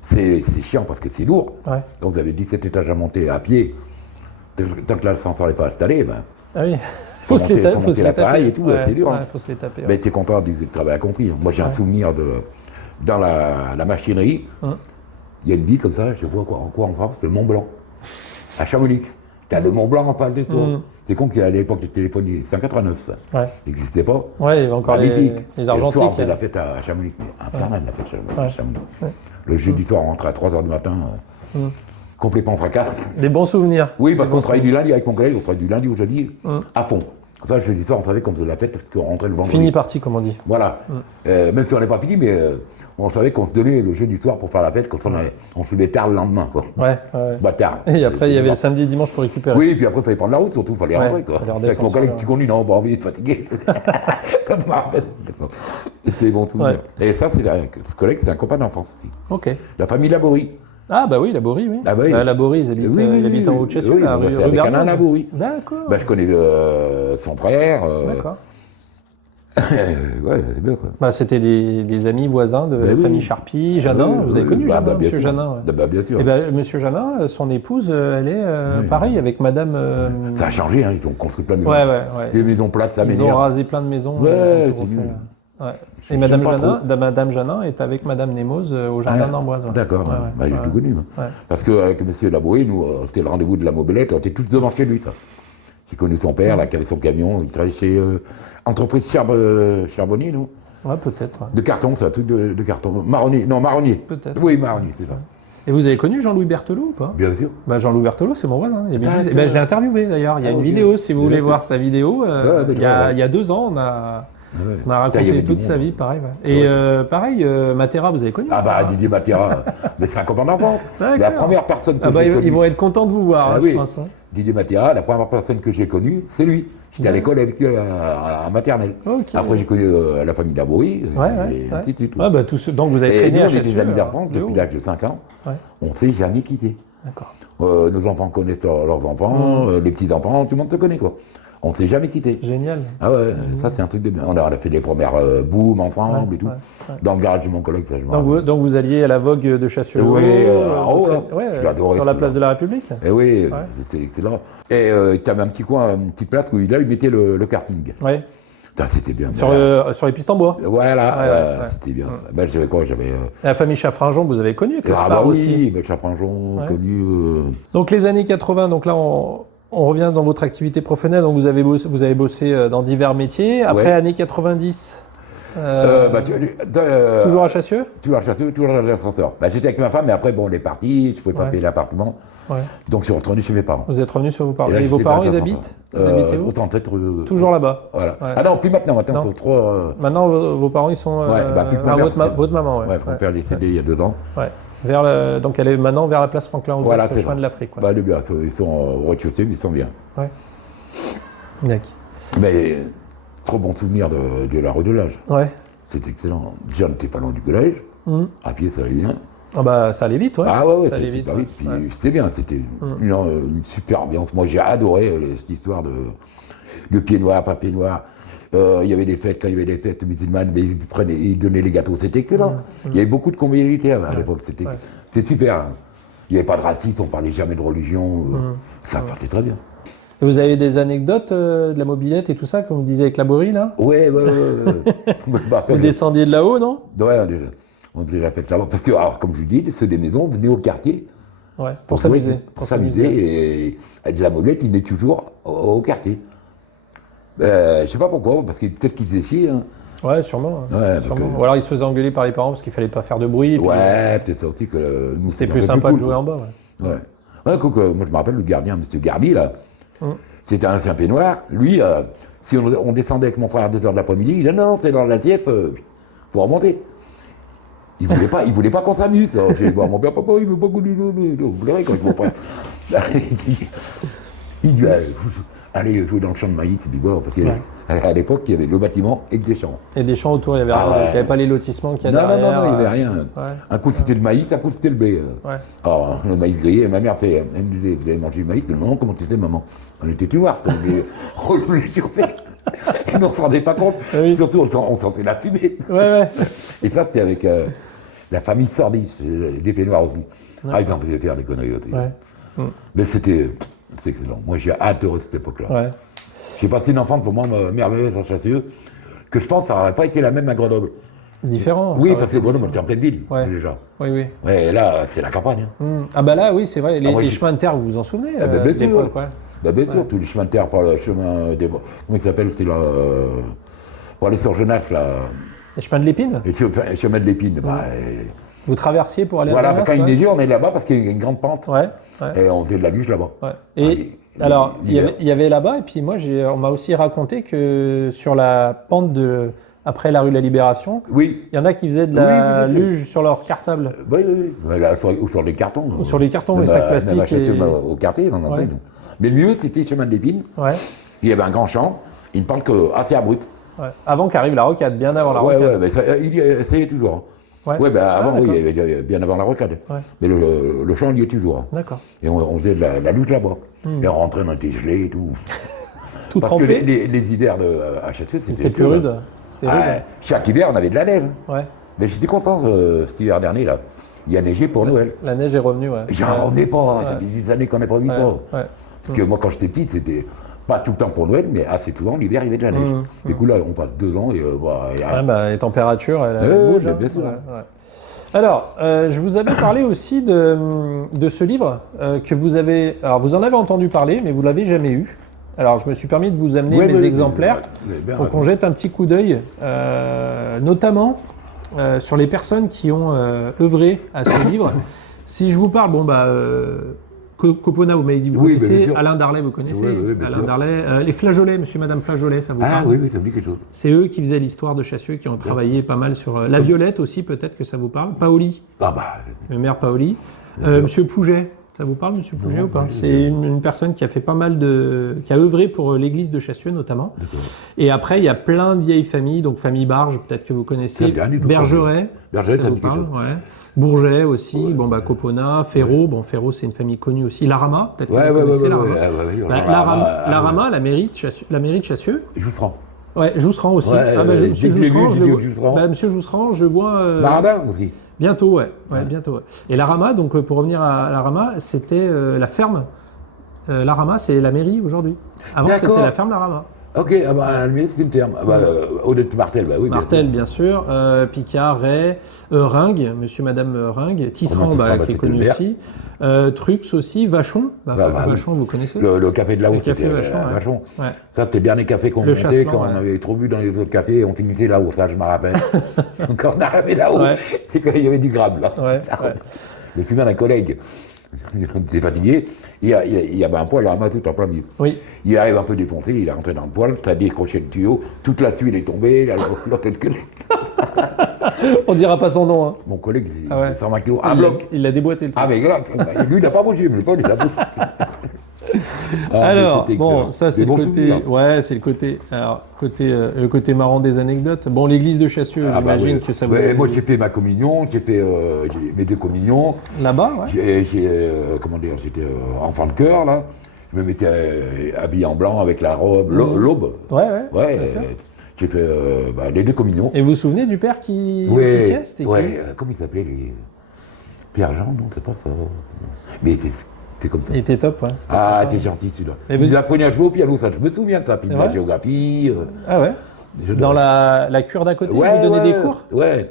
C'est chiant parce que c'est lourd. Ouais. Quand vous avez 17 étages à monter à pied, tant que l'ascenseur n'est pas installé, Ah oui. faut monter la taille et tout, c'est dur. Ouais, Hein. faut se les taper. Ouais. Mais tu es content du travail accompli. Moi, j'ai un souvenir dans la machinerie, il y a une ville comme ça, je vois quoi en France, le Mont Blanc, à Chamonix. T'as le Mont Blanc en face de toi. C'est con qu'à l'époque, les téléphones, c'est en 89, ça. Ouais. N'existait pas. Ouais, il y avait encore Magnifique. les Et le argentiques. soir, on faisait la fête à Chamonix. Mais infernal, la fête à Chamonix. Ouais. Le jeudi soir, on rentrait à 3h du matin, complètement fracas. Des bons souvenirs. Oui, parce qu'on travaillait du lundi avec mon collègue, on travaillait du lundi au jeudi, à fond. Ça, jeudi soir, on savait qu'on faisait la fête parce qu'on rentrait le vendredi. Fini parti, comme on dit. Voilà. Même si on n'est pas fini, mais on savait qu'on se donnait le jeudi soir pour faire la fête, comme ça on se levait tard le lendemain, quoi. Ouais. Bah, tard. Et après, il y avait le samedi et dimanche pour récupérer. Oui, et puis après, il fallait prendre la route, surtout, il fallait rentrer, quoi. Avec mon collègue qui conduit, non, pas envie de fatiguer. Quand je me rappelle. C'était bon tout. Et ça, ce collègue, c'est un copain d'enfance aussi. Ok. La famille Laborie. Ah bah oui, Laborie, oui. Ah bah oui. Laborie, ils habitent en Haute-Chasseur. Oui, c'est avec Alain Laborie. D'accord. Bah, je connais son frère. D'accord. Ouais, c'est bien ça. Bah, c'était des amis voisins de la famille Charpie. Janin, vous avez connu Janin, Monsieur Janin. Bah, bien sûr. Et ben, Monsieur Janin, son épouse, elle est pareil avec Madame. Ça a changé, hein, ils ont construit plein de maisons. Ouais. Les maisons plates, ça Ils ont rasé plein de maisons. Ouais, c'est nul. Ouais. Et Madame Janin est avec Madame Nemoz au jardin d'Amboise. Ouais. D'accord, j'ai tout connu. Parce qu'avec M. Laborie, nous, c'était le rendez-vous de la mobilette, on était tous devant chez lui, ça. J'ai connu son père, là, qui avait son camion, il travaillait chez entreprise Charbonnier, non? Ouais, peut-être. Ouais. De carton, c'est un truc de carton. Marronnier. Peut-être. Oui, Marronnier, c'est ça. Et vous avez connu Jean-Louis Berthelot ou pas? Bien sûr. Bah, Jean-Louis Berthelot, c'est mon voisin. Je l'ai interviewé d'ailleurs. Il y a une vidéo, si vous voulez voir sa vidéo. Il y a 2 ans, on a raconté toute sa vie, pareil. Ouais. Et pareil, Matera, vous avez connu? Ah bah Didier Matera, mais c'est un copain d'enfance. La première personne que j'ai connue. Ils vont être contents de vous voir, je pense. Didier Matera, la première personne que j'ai connue, c'est lui. J'étais à l'école avec lui à maternelle. Okay. Après, j'ai connu la famille Laborie, et ainsi de suite. Ah bah, donc vous avez traîné à Chasseur. Et nous, on est des amis d'enfance depuis l'âge de 5 ans. On ne s'est jamais quittés. D'accord. Nos enfants connaissent leurs enfants, les petits-enfants, tout le monde se connaît, quoi. On ne s'est jamais quittés. Génial. Ah ouais, ça c'est un truc de bien. On a fait les premières booms ensemble et tout. Dans le garage de mon collègue, ça je me rappelle. Donc vous alliez à la Vogue de Chassieux. Oui, en haut, je l'adorais. Sur la place de la République. Et oui, c'était excellent. Et tu avais un petit coin, une petite place où il mettait le karting. Oui. C'était bien. Sur les pistes en bois. Voilà, c'était bien. Ben, j'avais quoi? La famille Chaffrinjon, vous avez connu aussi. Oui, Chaffrinjon, connu. Donc les années 80, donc là on revient dans votre activité professionnelle, donc vous avez bossé dans divers métiers. Après années 90, toujours à Chassieux? Toujours à Chassieux, toujours dans l'ascenseur. J'étais avec ma femme, mais après, bon, on est parti, je ne pouvais pas payer l'appartement. Donc je suis retourné chez mes parents. Vous êtes revenu sur vos parents. Et vos parents, ils habitent au 37 rue. Toujours là-bas. Voilà. Ah non, plus maintenant, c'est trop. Maintenant, vos parents, ils sont. Votre maman, ouais. Mon père est décédé il y a 2 ans. Ouais. Donc elle est maintenant vers la place Franklin, au chemin de l'Afrique. Elle est bien, ils sont au rez-de-chaussée, mais ils sont bien. Ouais. D'accord. Mais trop bon souvenir de la rue de l'Âge. Ouais. C'était excellent. Déjà, on n'était pas loin du collège. À pied, ça allait bien. Ah bah ça allait vite, ouais. Ah ouais, ça allait super vite. Puis c'était bien, c'était une super ambiance. Moi, j'ai adoré cette histoire de pieds noirs, pas pieds noirs. Il y avait des fêtes, quand il y avait des fêtes musulmanes, mais ils donnaient les gâteaux, c'était excellent. Il y avait beaucoup de convivialité à l'époque, c'était super. Hein. Il n'y avait pas de racisme, on parlait jamais de religion, ça passait très bien. Et vous avez des anecdotes de la mobilette et tout ça, comme vous disiez avec Laborie, là? Ouais. Vous descendiez de là-haut, non? Ouais, on faisait la fête là-bas, parce que, alors, comme je vous dis, ceux des maisons venaient au quartier. Ouais, pour s'amuser. Pour s'amuser, et avec de la mobilette, ils venaient toujours au quartier. Je sais pas pourquoi, parce que peut-être qu'ils se déchirent. Hein. Ouais, sûrement. Ou alors ils se faisaient engueuler par les parents parce qu'il fallait pas faire de bruit. Ouais, peut-être ça aussi que nous. C'était plus sympa de jouer en bas. Ouais. Moi je me rappelle le gardien, M. Garbi, là. C'était un ancien peignoir. Lui, si on descendait avec mon frère à 2h de l'après-midi, il dit non, c'est dans la sieste, faut remonter. Il voulait pas qu'on s'amuse. Je vais voir mon père, papa, il veut pas qu'on nous pleurer quand mon frère. Il dit, allez jouer dans le champ de maïs, et puis voilà, parce qu'à l'époque, il y avait le bâtiment et des champs. Et des champs autour, il n'y avait pas les lotissements qu'il y a derrière. Non, il n'y avait rien. Ouais. Un coup c'était le maïs, un coup c'était le blé. Alors, le maïs grillé, et ma mère elle me disait, vous avez mangé du maïs? Non, comment tu sais, maman? On était tout noirs, parce qu'on voulait chauffer. Et on ne se rendait pas compte. Surtout, on sentait la fumée. Et ça, c'était avec la famille Sordis, des peignoirs aussi. Ils en faisaient faire des conneries aussi. Mais c'est excellent. Moi, j'ai adoré cette époque-là. J'ai passé une enfance pour moi merveilleuse à Chassieux, que je pense que ça n'aurait pas été la même à Grenoble. Différent. Oui, parce que Grenoble, était en pleine ville, déjà. Oui. Et là, c'est la campagne. Ah bah là, oui, c'est vrai. Les chemins de terre, vous vous en souvenez? Bien sûr. Bien sûr, tous les chemins de terre par le chemin des... Comment il s'appelle? C'était là... pour aller sur Genasse, là... Les chemins de l'Épine? Les chemins de l'Épine. Vous traversiez pour aller Voilà, à Damas, quand il ouais. neigeait, on est là-bas parce qu'il y a une grande pente. Ouais, ouais. Et on faisait de la luge là-bas. Ouais. Et alors, il y avait là-bas, et puis moi, on m'a aussi raconté que sur la pente après la rue de la Libération, Oui. il y en a qui faisaient de Oui, la oui, oui. luge sur leur cartable. Oui, oui, oui. Voilà, ou sur les cartons. Ou sur les cartons, les Même sacs à- plastiques Même acheter et- au quartier, on en Ouais. pris, nous. Mais le mieux, c'était le chemin de l'Épine. Ouais, Il y avait un grand champ, une pente assez abrupte. ouais. Avant qu'arrive la rocade, bien avant la Ouais, rocade. ouais, mais ça, il y essayait toujours. Hein. Ouais. Ouais, ben avant, Ah, oui, d'accord. il y avait bien avant la rocade. Ouais. Mais le champ, il y est toujours. Hein. D'accord. Et on faisait de la luge là-bas. Et on rentrait, on était gelés et tout. Tout Parce que trempé. les hivers à Château, C'était plus rude. C'était rude. Ah, chaque hiver, on avait de la neige. Ouais. Mais j'étais content cet hiver dernier, là. Il a neigé pour Noël. La neige est revenue, ouais. J'en revenais pas, ça fait des années qu'on n'a pas vu ça. Ouais. Parce que moi, quand j'étais petite, c'était pas tout le temps pour Noël, mais assez souvent, l'hiver, il y avait de la neige. Du coup, là, on passe 2 ans et Ouais, bah, les températures, elles bougent. mais hein. bien sûr. Ouais, ouais. Alors, je vous avais parlé aussi de ce livre que vous avez. Alors, vous en avez entendu parler, mais vous ne l'avez jamais eu. Alors, je me suis permis de vous amener Ouais, mes ouais, exemplaires vous avez bien pour raison. qu'on jette un petit coup d'œil, notamment sur les personnes qui ont œuvré à ce livre. Si je vous parle, bon, bah. Copona, vous m'avez dit, vous Oui, connaissez. bien sûr. Alain Darlet, vous connaissez. Oui, oui, bien Alain sûr. Darlet. Les Flageolets, monsieur et madame Flageolet, ça vous Ah parle? oui, oui, ça me dit quelque chose. C'est eux qui faisaient l'histoire de Chassieux, qui ont travaillé pas mal sur La Violette aussi, peut-être que ça vous parle. Paoli, Ah bah, le maire Paoli. Bien sûr. Monsieur Pouget, ça vous parle, monsieur Pouget, Non, ou pas? oui, C'est une personne qui a fait pas mal qui a œuvré pour l'église de Chassieux notamment. d'accord. Et après, il y a plein de vieilles familles, donc famille Barge, peut-être que vous connaissez. C'est le dernier, tout Bergeret, Bergeret, ça ça vous me dit quelque parle, chose. ouais. Bourget aussi, bon bah Copona, Ferraud, bon Ferraud c'est une famille connue aussi. Larama, peut-être que Ouais, vous ouais, connaissez ouais, Larama. Bah, Larama, la mairie de Chassieux. Jousserand. Ouais, Jousserand aussi. Ouais, ah bah, monsieur dès que je l'ai Jousserand, vu, je j'ai le dit vois. Jousserand. Bah, monsieur Jousserand, je vois Maradin aussi. bientôt, ouais, bientôt. Ouais. Et Larama, donc pour revenir à Larama, c'était la ferme. Larama, c'est la mairie aujourd'hui. Avant, c'était D'accord. la ferme Larama. Ok, ah bah, à la limite, c'est une terme. Ah bah, Odette Martel, bah oui, Martel, bien sûr. bien sûr. Picard, Ray, Ringue, monsieur, madame Ringue. Tisserand, Tisserand, bah, bah, qui est c'était le connu maire. aussi. Trux aussi. Vachon. Vachon, vous connaissez? Le café de là-haut, Le café c'était Vachon, ouais. Vachon. Ouais. Ça, c'était bien les cafés qu'on Le montait Chasselan, quand ouais. on avait trop bu dans les autres cafés, on finissait là-haut, ça, je me rappelle. Quand on arrivait là-haut, Ouais. c'est quand il y avait du grab, là. Ouais, Ah, ouais. Je me souviens d'un collègue, on était fatigué, il y avait un poêle à main tout en plein milieu. Oui. Il arrive un peu défoncé, il est rentré dans le poêle, ça a décroché le tuyau, toute la suie est tombée, l'autre collègue. On dira pas son nom. Hein. Mon collègue, c'est Ah ouais. 120 kilos, un bloc. Il l'a déboîté le truc. Ah mais là, lui, il n'a pas bougé, mais le poêle, il a bougé. Ah, Alors, mais c'était bon, excellent. ça c'est Des le bons côté, souvenirs. ouais, c'est le côté marrant des anecdotes. Bon, l'église de Chassieux, Ah bah j'imagine oui. que ça vous. Ouais, moi j'ai fait ma communion, j'ai fait mes 2 communions, Là-bas, ouais. comment dire, j'étais enfant de chœur là, je me mettais habillé en blanc avec la robe, l'aube, Ouais. ouais, bien sûr. j'ai fait les 2 communions. Et vous vous souvenez du père qui officiait? C'était qui? ouais, comment il s'appelait lui Pierre-Jean, non, c'est pas ça. Mais il était comme ça. Il était top, ouais. C'était Ah, sympa. t'es gentil celui-là. Et Il vous- apprenait à jouer au piano, ça je me souviens de ça, puis de C'est la vrai géographie. Ah ouais. Dans la cure d'à côté, vous donnez des cours? Ouais,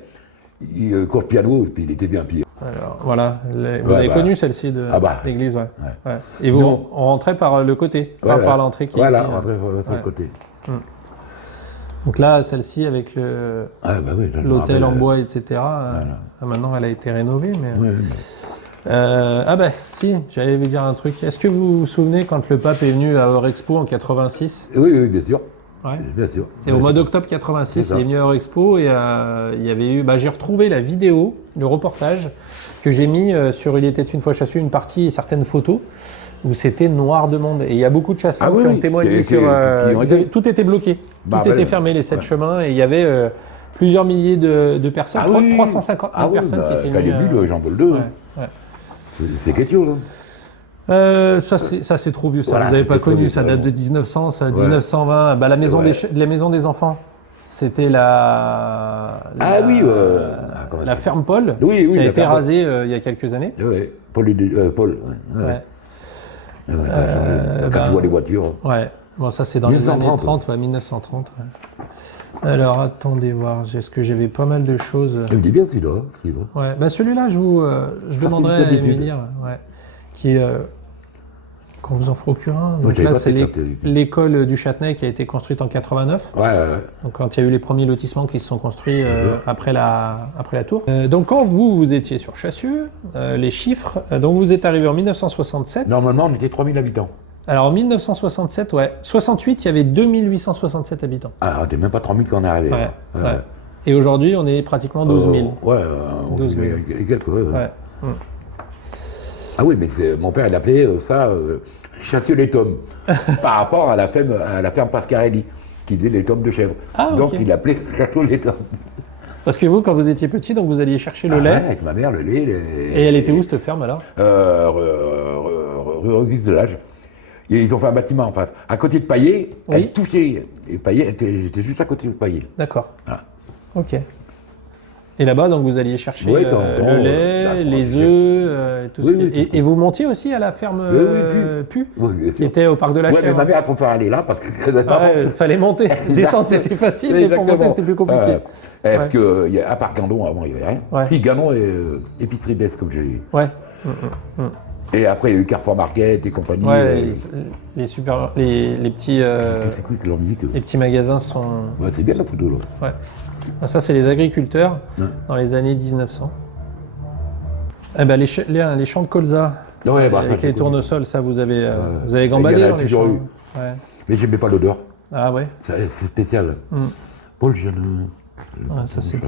cours de piano, puis il était bien pire. Alors, voilà, vous Ouais, avez bah. connu celle-ci de Ah bah. l'église, ouais. Ouais. Ouais. Et vous, Non. on rentrait par le côté, pas par l'entrée qui est Voilà, ici. on rentrait sur Ouais. le côté. Donc là, celle-ci avec Ah bah oui, là, je me l'hôtel en rappelle, bois, etc. Maintenant, elle a été rénovée, mais. ouais, Ah ben, si, j'allais vous dire un truc. Est-ce que vous vous souvenez quand le pape est venu à Eurexpo en 86? oui, bien sûr. Ouais. Bien sûr. C'est au mois d'octobre 86, C'est ça. il est venu à Eurexpo et il y avait eu. J'ai retrouvé la vidéo, le reportage que j'ai mis sur Il était une fois Chassieux, une partie et certaines photos où c'était noir de monde. Et il y a beaucoup de chasseurs Ah oui, qui ont oui, témoigné qui sur. ont été. Tout était bloqué, Bah, tout était voilà. fermé, les 7 Ouais. chemins, et il y avait plusieurs milliers de personnes, Ah oui, 350 000 personnes qui étaient ça venues. début de Jean-Paul II. Ouais, ouais. C'est quelque chose. Hein. Ça c'est trop vieux, ça. Voilà, Vous n'avez pas c'était trop connu, vieux, ça ça, date bon. de 1900, ça, Ouais. 1920. Bah, la maison Ouais. la maison des enfants. C'était Ah oui, comment ça la ferme Paul, Oui, qui a la été ferme Paul. rasée il y a quelques années. Ouais, Paul. Ouais. Ça a changé. Quand tu vois les voitures. Ouais. Bon, ça c'est dans les 1930, années 30, ouais, 1930. Ouais. Alors attendez voir, est-ce que j'avais pas mal de choses. Ça me dit bien celui-là, ce livre. Ouais. Bah celui-là, je Sortie demanderai de à d'habitude. Émilie, ouais, qui qu'on vous en procure un. Donc Donc j'avais là, pas c'est cette carte. l'école du Châtenay qui a été construite en 89. Ouais, Donc quand il y a eu les premiers lotissements qui se sont construits ça. après la tour. Donc quand vous étiez sur Chassieux, les chiffres, donc vous êtes arrivé en 1967. Normalement, on était 3000 habitants. Alors en 1967, ouais. 68, il y avait 2867 habitants. Ah, on était même pas 3000 quand on est arrivé. Ouais, ouais. Et aujourd'hui, on est pratiquement 12 000. Ouais, 12 000. Exact, ouais. Ouais. Ah oui, mais mon père, il appelait ça Chassieux-les-Tomes, par rapport à la ferme Pascarelli, qui faisait les tomes de chèvre. Ah, donc ok. il appelait Chassieux-les-Tomes. Parce que vous, quand vous étiez petit, donc vous alliez chercher le Ah lait. ouais, avec ma mère, le lait. Et elle était où cette ferme alors? Rue Auguste Delage. Et ils ont fait un bâtiment en face. À côté de Paillet, Oui. elle touchait. Et Paillet, j'étais juste à côté de Paillet. D'accord. Voilà. Ok. Et là-bas, donc vous alliez chercher Oui, le lait, les œufs, tout Oui, ce qui... oui, tout. Et vous montiez aussi à la ferme Pu, Oui, bien qui sûr. était au parc de la Ouais, mais Chèvre. ma mère, elle préfère aller là parce qu'elle n'avait pas Il fallait monter. Descendre, c'était facile, mais pour monter, c'était plus compliqué. Parce qu'à part Gandon, avant, il n'y avait rien. Ouais. Si, Gandon et épicerie Best, comme j'ai dit. Ouais. Et après, il y a eu Carrefour Market et compagnie. Ouais, les petits, C'est quoi que leur musique les petits magasins sont... Ouais, c'est bien la photo, là. Ouais. Ah, ça, c'est les agriculteurs Ouais. dans les années 1900. Eh ben, les champs de colza, Ouais, bah, ça, avec j'ai les connu. tournessols, ça, vous avez Il y en gambadé a dans les toujours champs. eu. Ouais. Mais j'aimais pas l'odeur. Ah ouais, C'est spécial. Mm. Paul Jeune. Ouais, ça c'était...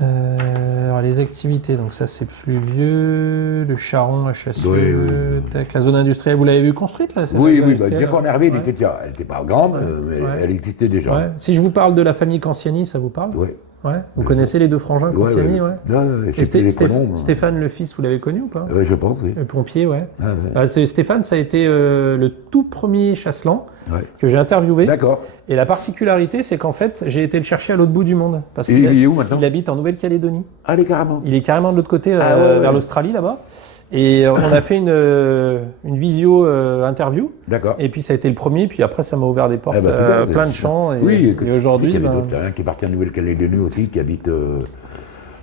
alors les activités, donc ça c'est plus vieux, le Charron à Chassieux, Oui, oui. tac, la zone industrielle, vous l'avez vu construite là? Oui, zone oui, industrielle, dès qu'on est arrivé, ouais. elle n'était pas grande, mais Ouais. elle existait déjà. Ouais. Si je vous parle de la famille Canciani, ça vous parle? Ouais. Ouais. Vous connaissez les deux frangins Canciani, ouais. Ouais, Et c'était les colons. Stéphane le fils, vous l'avez connu ou pas? Ouais, je pense, oui. Le pompier, ouais. Ah, ouais. Bah, Stéphane, ça a été le tout premier chasselan Ouais. que j'ai interviewé. D'accord. Et la particularité, c'est qu'en fait, j'ai été le chercher à l'autre bout du monde. Parce Et qu'il il est où maintenant? il habite en Nouvelle-Calédonie. Allez, carrément. Il est carrément de l'autre côté, Ah, ouais, vers ouais. l'Australie, là-bas. Et on a fait une visio interview. D'accord. Et puis ça a été le premier. Puis après, ça m'a ouvert des portes, Eh ben, super, plein de c'est- champs. Et, Oui, et aujourd'hui, il y avait ben, d'autres, hein, qui est parti en Nouvelle-Calédonie aussi, qui habite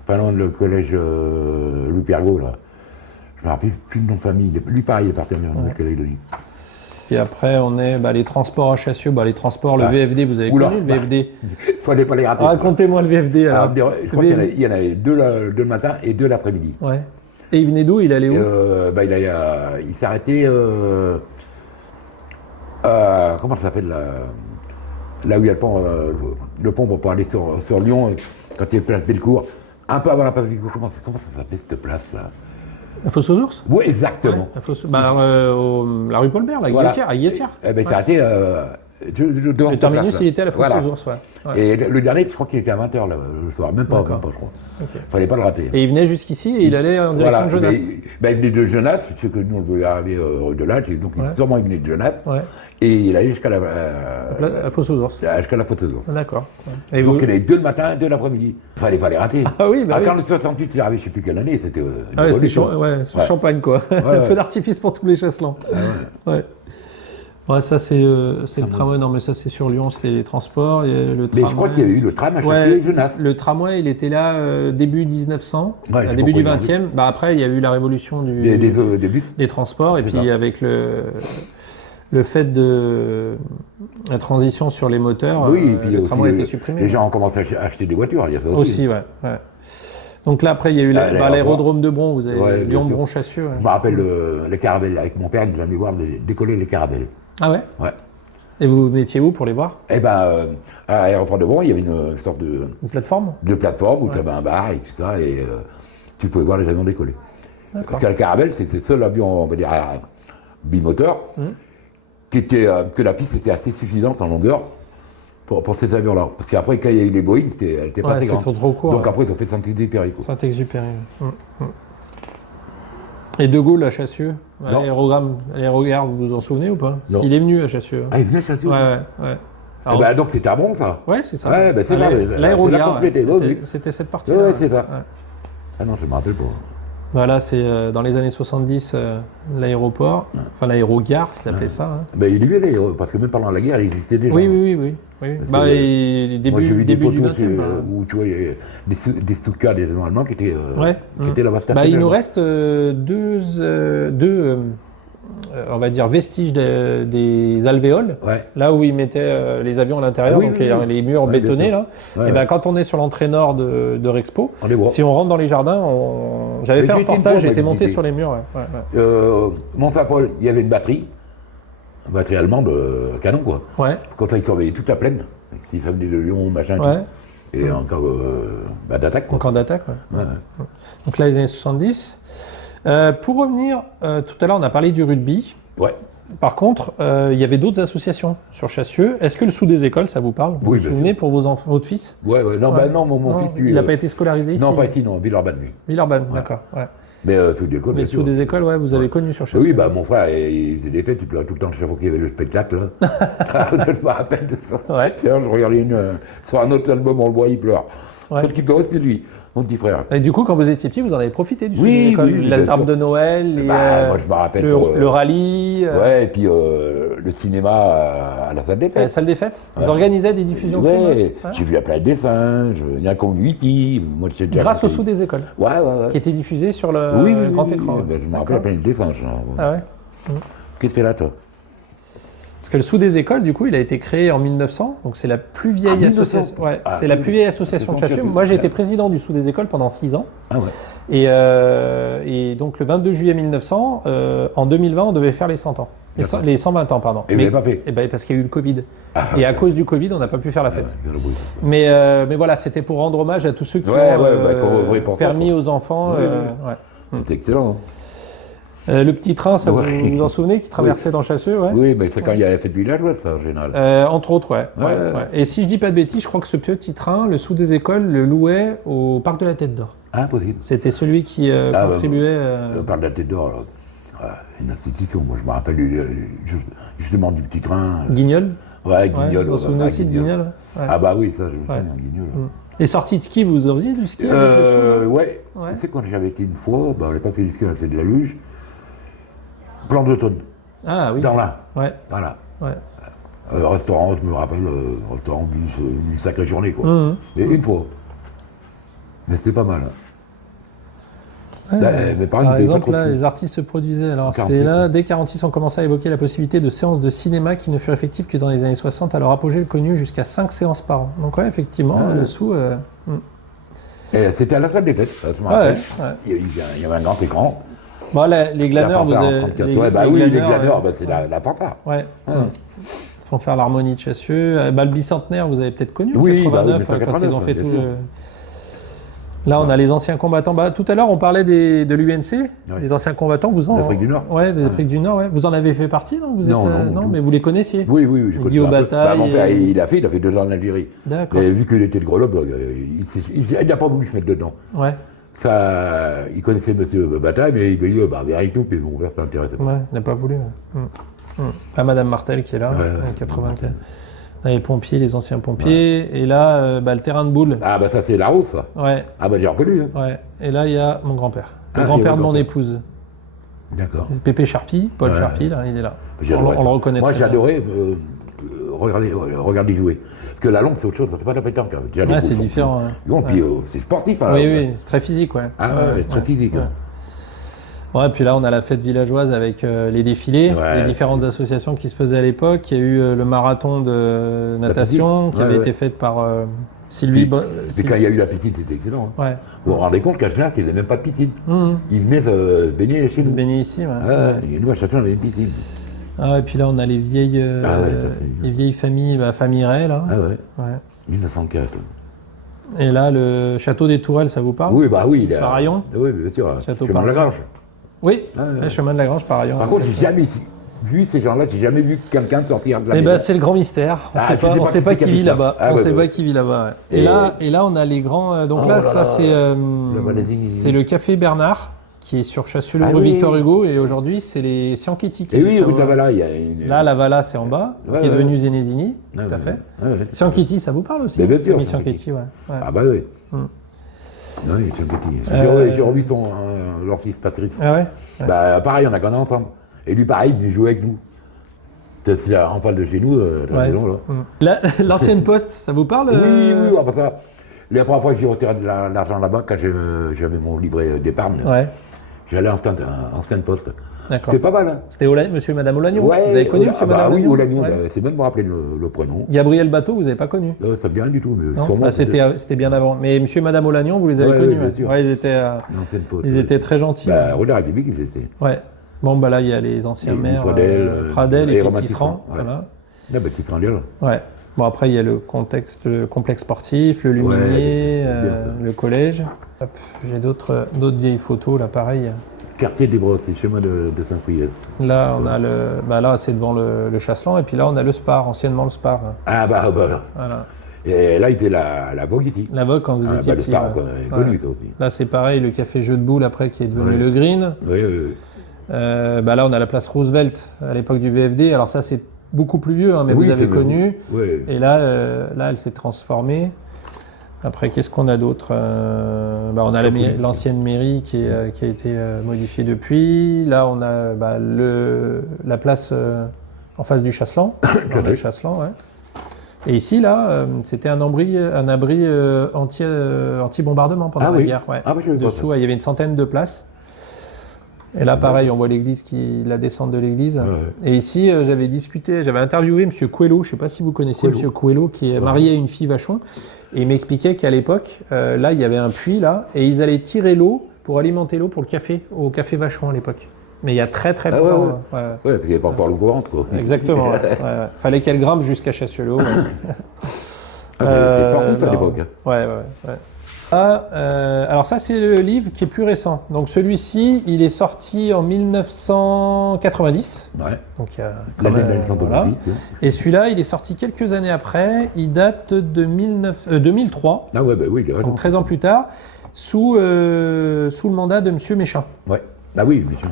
pas loin de le collège Louis Pergaud, là. Je me rappelle plus le nom de famille. Lui, pareil, il est parti en Nouvelle-Calédonie. puis après, on est les transports à Chassieux. Les transports, le Ah. VFD, vous avez Oula, connu le VFD? Il fallait pas les rater. Racontez-moi le VFD. Alors, Alors. je crois qu'il y en avait deux le matin et deux l'après-midi. Ouais. Et il venait d'où? Il allait où? Il s'est arrêté. Comment ça s'appelle là où il y a le pont pour aller sur Lyon, quand il y a place Bellecour. Un peu avant la place Bellecour. Comment ça s'appelle cette place-là? La fosse aux ours? Oui, exactement. Ouais, la fosse- la rue Paul-Bert, la Voilà. Guillotière, à Guillotière. Eh ben, il s'est arrêté devant Le cette terminus, place-là. il était à la fosse Voilà. aux ours, ouais. Ouais. Et le dernier, je crois qu'il était à 20h le soir. Même pas, D'accord. je crois. Ok. Fallait pas le rater. Et il venait jusqu'ici et il allait en direction de Genasse. Il venait de Genasse, c'est que nous on voulait arriver de là, donc Ouais. sûrement il venait de Genasse, Ouais. et il allait jusqu'à La fosse aux ours. jusqu'à la photo d'ours. D'accord. Et Donc vous... il y en avait deux le matin, deux l'après-midi. Fallait pas les rater. Ah oui, bah oui. Quand le 68 il est arrivé, je sais plus quelle année, c'était une Ah ouais, c'était révolution. ouais, Ouais. champagne, quoi. ouais. Feu d'artifice pour tous les chasselans. Ouais. Ouais, ça c'est le tramway. Non, mais ça c'est sur Lyon, c'était les transports. Et le Mais je crois qu'il y avait eu le tram à Chassieux et Genasse. le tramway, il était là début 1900, Ouais, je sais début pas du pourquoi il y en 20e. Bah, après, il y a eu la révolution Des bus. des transports, et C'est puis ça. avec le fait de la transition sur les moteurs, Oui, et puis le aussi, tramway a été supprimé. les gens ont commencé à acheter des voitures, il y a ça aussi. Aussi, ouais. Donc là, après, il y a eu l'aérodrome de Bron, vous avez Ouais, bien sûr. Lyon-Bron-Chassieux. Ouais. Je me rappelle les caravelles, avec mon père, il nous a mis voir décoller les caravelles. Ah ouais? Ouais. Et vous mettiez où pour les voir? Eh ben, à l'aéroport de Bron, il y avait une sorte de Une plateforme? plateforme où tu avais un bar et tout ça, et tu pouvais voir les avions décoller. D'accord. Parce qu'à la Caravelle, c'était le seul avion, on va dire, à bimoteur, que la piste était assez suffisante en longueur pour ces avions-là. Parce qu'après, quand il y a eu les Boeing, elle était pas Ouais, assez c'était grande. trop court. Donc ouais. après, ils ont fait Saint-Exupéry. quoi. Saint-Exupéry. Et De Gaulle à Chassieux, Non. l'aérogare, vous vous en souvenez ou pas? Parce Non. qu'il est venu à Chassieux. Ah, il venait chasser. Ouais. Eh Alors, ben, donc c'était à Bron, ça. ouais, c'est ça. Ouais, ben, c'est là, L'aérogare, c'est là qu'on se mettait. Ouais, oui. c'était cette partie. Ouais, c'est ça. Ah non, je me rappelle pas. Voilà, c'est dans les années 70, l'aéroport, enfin l'aérogare, ça s'appelait ça. Hein. Ben, il est vieux, parce que même pendant la guerre, il existait déjà. Oui. Parce Bah, que, et Moi, j'ai vu des début du photos 20e, où tu vois il y a des Stuka, des avions allemands qui étaient Ouais. là-bas. Bah, il nous reste deux on va dire, vestiges des alvéoles, Ouais. là où ils mettaient les avions à l'intérieur, Ah oui, donc oui, oui. les murs Ouais, bien bétonnés, sûr. là. Ouais, Et ben, ouais. quand on est sur l'entrée nord de Rexpo, On les voit. si on rentre dans les jardins, j'avais Mais fait un j'ai été une reportage, fois, j'ai été moi, monté visiter. sur les murs. Ouais, ouais, Mont-Saint-Paul, il y avait une batterie allemande, canon quoi. ouais. Comme ça, ils surveillaient toute la plaine. Si ça venait de Lyon, machin, Ouais. tout. Et encore d'attaque quoi. Encore d'attaque, ouais. Ouais, ouais. Donc là, les années 70. Pour revenir, tout à l'heure, on a parlé du rugby. Ouais. Par contre, il y avait d'autres associations sur Chassieux. Est-ce que le sous des écoles, ça vous parle? Vous Oui, vous bien souvenez pour votre fils? Ouais, ouais. Non, Ouais. bah non, mon fils, lui. Il n'a pas été scolarisé ici? Non, pas ici, non, Villeurbanne, lui. Villeurbanne, d'accord. Ouais. Mais sous des écoles, Mais bien sous sûr. des écoles, ouais, vous avez connu sur Chassieux. Oui, bah mon frère, il faisait des fêtes, il pleurait tout le temps chaque fois qu'il y avait le spectacle. Là. Je me rappelle de ça. Ouais. D'ailleurs, je regardais sur un autre album, on le voit, il pleure. Ouais. Celui qui pleure, c'est lui, mon petit frère. Et du coup, quand vous étiez petit, vous en avez profité du sous Oui, des écoles? oui, Les bien arbres sûr. de Noël, Moi, je me rappelle sur, le rallye, ouais, et puis le cinéma à la salle des la fêtes. salle des fêtes. Vous Ouais. organisez des diffusions de films, Ouais, ouais. j'ai vu la planète des singes, il y a un conduiti, moi je sais déjà. Grâce au sous des écoles, Ouais, ouais, ouais. qui était diffusé sur le Oui, oui, grand oui, écran. oui. Ouais. Ben, je me rappelle la planète des singes. Là. Ah ouais. Qu'est-ce que tu fais là, toi? Parce que le sous des écoles, du coup, il a été créé en 1900, donc c'est la plus vieille 1900. association. Ouais, Ah, c'est la oui. plus vieille association de Chassieux. Chassieux. Moi, j'ai été Ouais. président du sous des écoles pendant 6 ans. Ah ouais. Et donc, le 22 juillet 1900, en 2020, on devait faire les 100 ans. Les 120 ans, pardon. Et vous l'avez pas fait? Eh ben, parce qu'il y a eu le Covid. Et à cause du Covid, on n'a pas pu faire la fête. Ah, ouais, bruit. Mais voilà, c'était pour rendre hommage à tous ceux qui Ouais, ont ouais, bah, qu'on ouvrait pour ça, permis quoi. aux enfants. Oui, ouais. C'était excellent. Hein. Le petit train, ça Ouais. vous vous en souvenez, qui traversait dans Chassieux, ouais. Oui, mais c'est quand il y a la fête villageoise, ça, en général. Entre autres, ouais. Ouais, ouais. Et si je dis pas de bêtises, je crois que ce petit train, le sous des écoles, le louait au parc de la Tête d'Or. Impossible. C'était celui qui Ah, contribuait. On parle de la tête d'or, là. Une institution. Moi, je me rappelle justement du petit train. Guignol. Ouais, Guignol. Vous vous souvenez aussi de Guignol? Ouais. Ah bah oui, ça, je me souviens, Guignol. Les sorties de ski, vous en faisiez du ski avec le sous? Ouais. Ouais. Tu sais, quand j'avais été une fois, bah, on n'a pas fait du ski, on a fait de la luge. Plan d'automne, Ah oui. dans l'Ain. Ouais, Voilà. ouais. Restaurant, je me rappelle, restaurant, une sacrée journée, quoi. Mhm. Et une fois. Mais c'était pas mal. Hein. Ouais. Mes parents ne Par payaient pas exemple, trop de là, sous. les artistes se produisaient. Alors, En c'est 46, là, ouais. dès 46, on commençait à évoquer la possibilité de séances de cinéma qui ne furent effectives que dans les années 60, à leur apogée connu jusqu'à 5 séances par an. Donc, ouais, effectivement, Ah ouais. le sous. Et c'était à la salle des fêtes, ça, je me Ouais, rappelle. ouais. Il y avait un grand écran. Bon, les La glaneurs, vous fanfare en avez. 34. Ouais, bah oui, les glaneurs, ouais. bah, c'est la fanfare. Ouais. Ah. Ils font faire l'harmonie de Chassieux. Le bicentenaire, vous avez peut-être connu en Oui, 89, bah oui, quand ils ont 1989, fait bien tout sûr. Là, on a les anciens combattants. Tout à l'heure, on parlait de l'UNC, Ouais. les anciens combattants. D'Afrique du Nord. Ouais, des Afrique du Nord, ouais. Vous en avez fait partie, non? Vous Non, êtes, non, du tout. mais vous les connaissiez? Oui, oui, je connais Guillaume ça un peu. Bataille Mon père, et- il a fait 2 ans en Algérie. D'accord. Et vu qu'il était de Grenoble, il n'a pas voulu se mettre dedans. Ouais, Ça, il connaissait M. Bataille, mais il m'a dit, bah, viens avec nous, puis mon père, ça l'intéressait pas. ouais, il n'a pas voulu. Madame Martel qui est là, Ouais, en 84. Les pompiers, les anciens pompiers. Et là, le terrain de boule. Ah, bah ça, c'est la Rousse, ça. Ouais, Ah, bah j'ai reconnu. Hein. ouais. Et là, il y a mon grand-père. Le Ah, grand-père il y a de mon votre épouse. D'accord. Pépé Charpie, Paul Ouais. Charpie, là, il est là. J'adorais On le ça. reconnaît Moi, très bien. j'adorais regarder jouer. Parce que la longue, c'est autre chose, c'est pas la pétanque. Hein. Déjà, les Ouais, coups c'est sont différent. plus longs, puis c'est sportif. Hein, Oui, là. oui, c'est très physique, ouais. Ah, ouais, c'est très physique. ouais. Hein. Ouais, puis là, on a la fête villageoise avec les défilés, Ouais. les différentes associations qui se faisaient à l'époque. Il y a eu le marathon de natation qui Ouais, avait ouais. été fait par Sylvie. C'est quand il y a eu la piscine, c'était excellent. Hein. Ouais. Vous vous rendez compte qu'à Genève, il n'y avait même pas de piscine. Mmh. Ils venaient se baigner chez Qui se nous. baignait ici, ouais. Ah, et nous, à Châtellon, on avait une piscine. Ah, et puis là, on a les vieilles, Ah ouais, ça, c'est les vieilles familles, famille Ray, là. Ah ouais, Ouais. 1904. Et là, le château des Tourelles, ça vous parle? Oui, bah oui. Par Rayon. Oui, bien sûr. Château Chemin de la Par- Grange. Oui, Ah, ouais. le chemin de la Grange, par Rayon. Par contre, j'ai jamais vu ces gens-là, j'ai jamais vu quelqu'un sortir de la Eh maison. ben, c'est le grand mystère. On Ah, ne je sais pas sait qui pas c'est qui qui vit habite là-bas. là. Ah, On ouais, sait ouais. pas qui vit là-bas. Ouais. Et là, on a les grands. Donc Oh là, là ça là. c'est Malaisie. c'est le Café Bernard qui est sur Chassieux, le Ah rue oui. Victor Hugo, et aujourd'hui c'est les Sianchiti. qui Et oui, habitent rue de la là-bas. Valla, il y a une. Là, la Vala, c'est en bas, Ouais, qui est ouais. devenu Zénézini, Ah, tout à ouais, fait. ouais, ouais. Sianchiti, ça vous parle aussi? Mais bien sûr, Oui, Sianchiti. Sianchiti, ouais. Ah bah oui. Oui, c'est un petit. J'ai revu leur fils Patrice. Ah ouais. Bah pareil, on a grandi ensemble. Et lui, pareil, il venait jouer avec nous. C'est là, en face de chez nous, de la Ouais. maison, là. L'ancienne poste, ça vous parle? Oui, oui, après ça. La première fois que j'ai retiré de l'argent là-bas, quand j'avais mon livret d'épargne, Ouais. J'allais en ancienne poste. D'accord. C'était pas mal, hein. C'était monsieur et madame Olagnon. Ouais, Vous avez connu monsieur et madame oui, Olagnon? Olagnon, Ouais. c'est bien de me rappeler le prénom. Gabriel Bateau, vous n'avez pas connu? Ça me dit rien du tout, mais Non, sûrement. bah, c'était bien avant. Mais monsieur et madame Olagnon, vous les avez Ouais, connus? ouais, bien Ouais. sûr. Ouais, L'ancienne poste. ils étaient très gentils. Bah, rue de la République, ils étaient. Ouais. Bon, bah là, il y a les anciens Et maires. Pradel, et Romain puis Tisserand. Tisserand, ouais. Voilà. Là, bah, Tisserand Liol. Ouais. Bon, après, il y a le complexe sportif, le Luminier, c'est bien, ça. le collège. Hop, j'ai d'autres vieilles photos, là, pareil. Quartier des Brosses, chemin de Saint-Priest. Là, on a là, c'est devant le Chasselan, et puis là, on a le Spar, anciennement le Spar. Ah, bah. Voilà. Et là, il était la Vogue ici. La Vogue, quand vous étiez Le petit. Spar, ouais. on a connu ça aussi. Là, c'est pareil, le café Jeu de Boules, après, qui est devenu Ouais. le Green. Oui. Bah là, on a la place Roosevelt, à l'époque du VFD. Alors ça, c'est beaucoup plus vieux, hein, mais Oui, vous avez c'est connu. Oui. Et là, elle s'est transformée. Après, qu'est-ce qu'on a d'autre? Bah, on a l'ancienne mairie qui a été modifiée depuis. Là, on a la place en face du Chasselan. Le Chasselan, ouais. Et ici, là, c'était un abri anti-bombardement pendant la guerre. Ouais. Ah, bah, je savais pas Dessous, il y avait une centaine de places. Et là, pareil, on voit la descente de l'église. Ouais. Et ici, j'avais interviewé M. Coelho, je ne sais pas si vous connaissez M. Coelho, qui est marié à une fille Vachon. Et il m'expliquait qu'à l'époque, là, il y avait un puits, là, et ils allaient tirer l'eau pour alimenter l'eau pour le café, au café Vachon à l'époque. Mais il y a très longtemps. Ouais, parce qu'il n'y avait pas encore l'eau courante, quoi. Exactement. Ouais. Fallait qu'elle grimpe jusqu'à Chassiolot. C'était sportif à l'époque. Hein. Ouais. Alors ça, c'est le livre qui est plus récent. Donc celui-ci, il est sorti en 1990. Ouais. Donc il y a L'année de 1990. voilà. Et celui-là, il est sorti quelques années après. Il date de 2003. Ah ouais, bah oui, il est raison. Donc 13 ans plus tard, sous le mandat de Monsieur Méchin. Ouais. Ah oui, Méchin.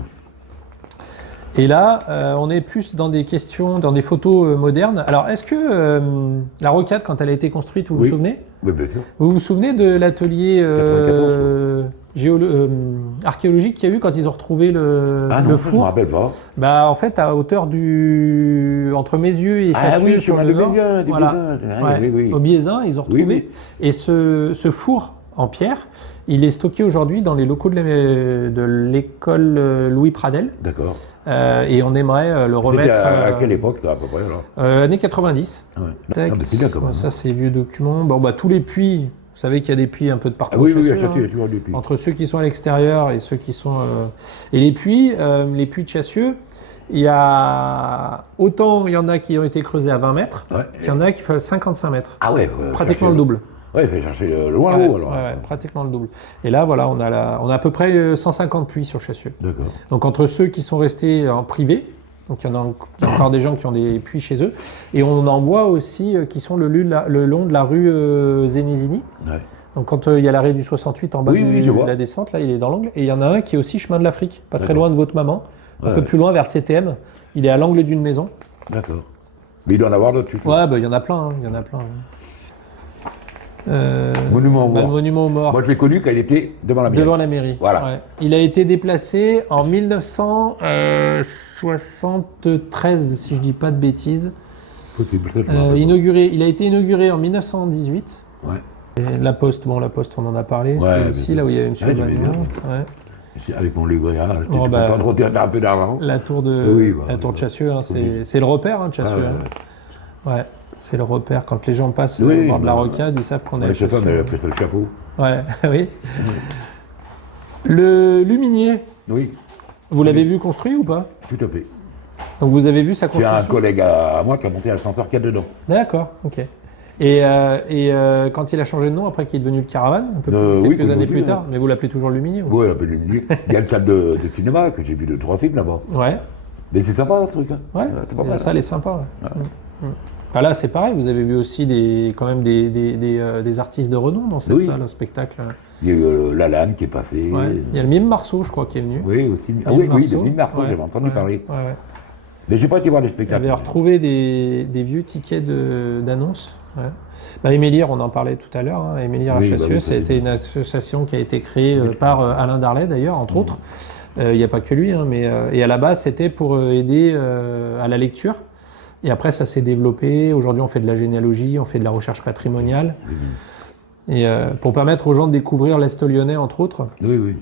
Et là, on est plus dans des questions, dans des photos modernes. Alors, est-ce que la rocade, quand elle a été construite, vous vous souvenez? Oui, bien sûr. Vous vous souvenez de l'atelier archéologique qu'il y a eu quand ils ont retrouvé le four? Je ne me rappelle pas. Bah, en fait, à hauteur entre Mézieux et Chassieux, sur le nord, au Biézin, ils ont retrouvé. Oui. Et ce four en pierre, il est stocké aujourd'hui dans les locaux de l'école Louis Pradel. D'accord. Et on aimerait le remettre. C'était à quelle époque, ça, à peu près, là? Années 90. Ouais. Non, mais c'est bien, quand même. Ça, c'est vieux documents. Bon, bah, tous les puits, vous savez qu'il y a des puits un peu de partout. Oui, Chassieux, à Chassieux, il y a toujours des puits. Entre ceux qui sont à l'extérieur et ceux qui sont. Et les puits de Chassieux, il y a. Autant il y en a qui ont été creusés à 20 mètres, qu'il y en a qui font 55 mètres. Ah ouais, pratiquement le double. Ouais, il fait chercher loin l'eau, alors. Ouais, pratiquement le double. Et là, voilà, on a à peu près 150 puits sur Chassieux. D'accord. Donc entre ceux qui sont restés en privé, donc il y a encore des gens qui ont des puits chez eux, et on en voit aussi qui sont le long de la rue Zénizini. Ouais. Donc quand il y a l'arrêt du 68 en bas de la descente, là il est dans l'angle, et il y en a un qui est aussi chemin de l'Afrique, pas très loin de votre maman, un peu plus loin vers le CTM. Il est à l'angle d'une maison. D'accord. Mais il doit en avoir d'autres. Ouais, bah, il y en a plein, il y en a plein. Monument aux morts. Le monument aux morts. Moi, je l'ai connu quand il était devant la mairie. Devant la mairie. Voilà. Ouais. Il a été déplacé en 1973, si je dis pas de bêtises. Possible, ça, je me rappelle Il a été inauguré en 1918. Ouais. Et la Poste, on en a parlé. C'était ici, là où il y avait M. Bagnon. Ouais. Avec mon livret, j'étais Oh, content de retirer un peu d'argent. La tour de Chassieux, hein, c'est le repère de Chassieux. Ouais. C'est le repère. Quand les gens passent au bord de la rocade, ils savent qu'on est à Chassieux. Je sais pas, mais elle a pris ça le chapeau. Ouais, oui. Le Luminier, Oui, vous l'avez vu construit ou pas? tout à fait. Donc vous avez vu sa J'ai construction? un collègue à moi qui a monté l'ascenseur qu'il y a dedans. D'accord, ok. Et quand il a changé de nom, après qu'il est devenu le Caravane, quelques années plus tard, mais vous l'appelez toujours le Luminier? Oui, l'appelle le Luminier. Il y a une salle de cinéma que j'ai vu 2-3 films là-bas. Ouais. Mais c'est sympa, ce truc. Hein. Ouais, c'est pas mal. La salle est sympa. Ouais. Ah, là, c'est pareil, vous avez vu aussi des artistes de renom dans cette salle, au spectacle. Il y a eu Lalanne qui est passé. Ouais. Il y a le Mime Marceau, je crois, qui est venu. Oui, aussi. Ah oui, le Mime Marceau, j'avais entendu parler. Ouais. Mais j'ai pas été voir les Il spectacles. avait retrouvé des vieux tickets d'annonce. Ouais. Bah, Émilire, on en parlait tout à l'heure. Hein. Émilire à Chassieux, ça a été une association qui a été créée par Alain Darlet, d'ailleurs, entre autres. Il n'y a pas que lui, hein, mais et à la base, c'était pour aider à la lecture. Et après, ça s'est développé. Aujourd'hui, on fait de la généalogie, on fait de la recherche patrimoniale. Et pour permettre aux gens de découvrir l'Est lyonnais, entre autres. Oui, oui.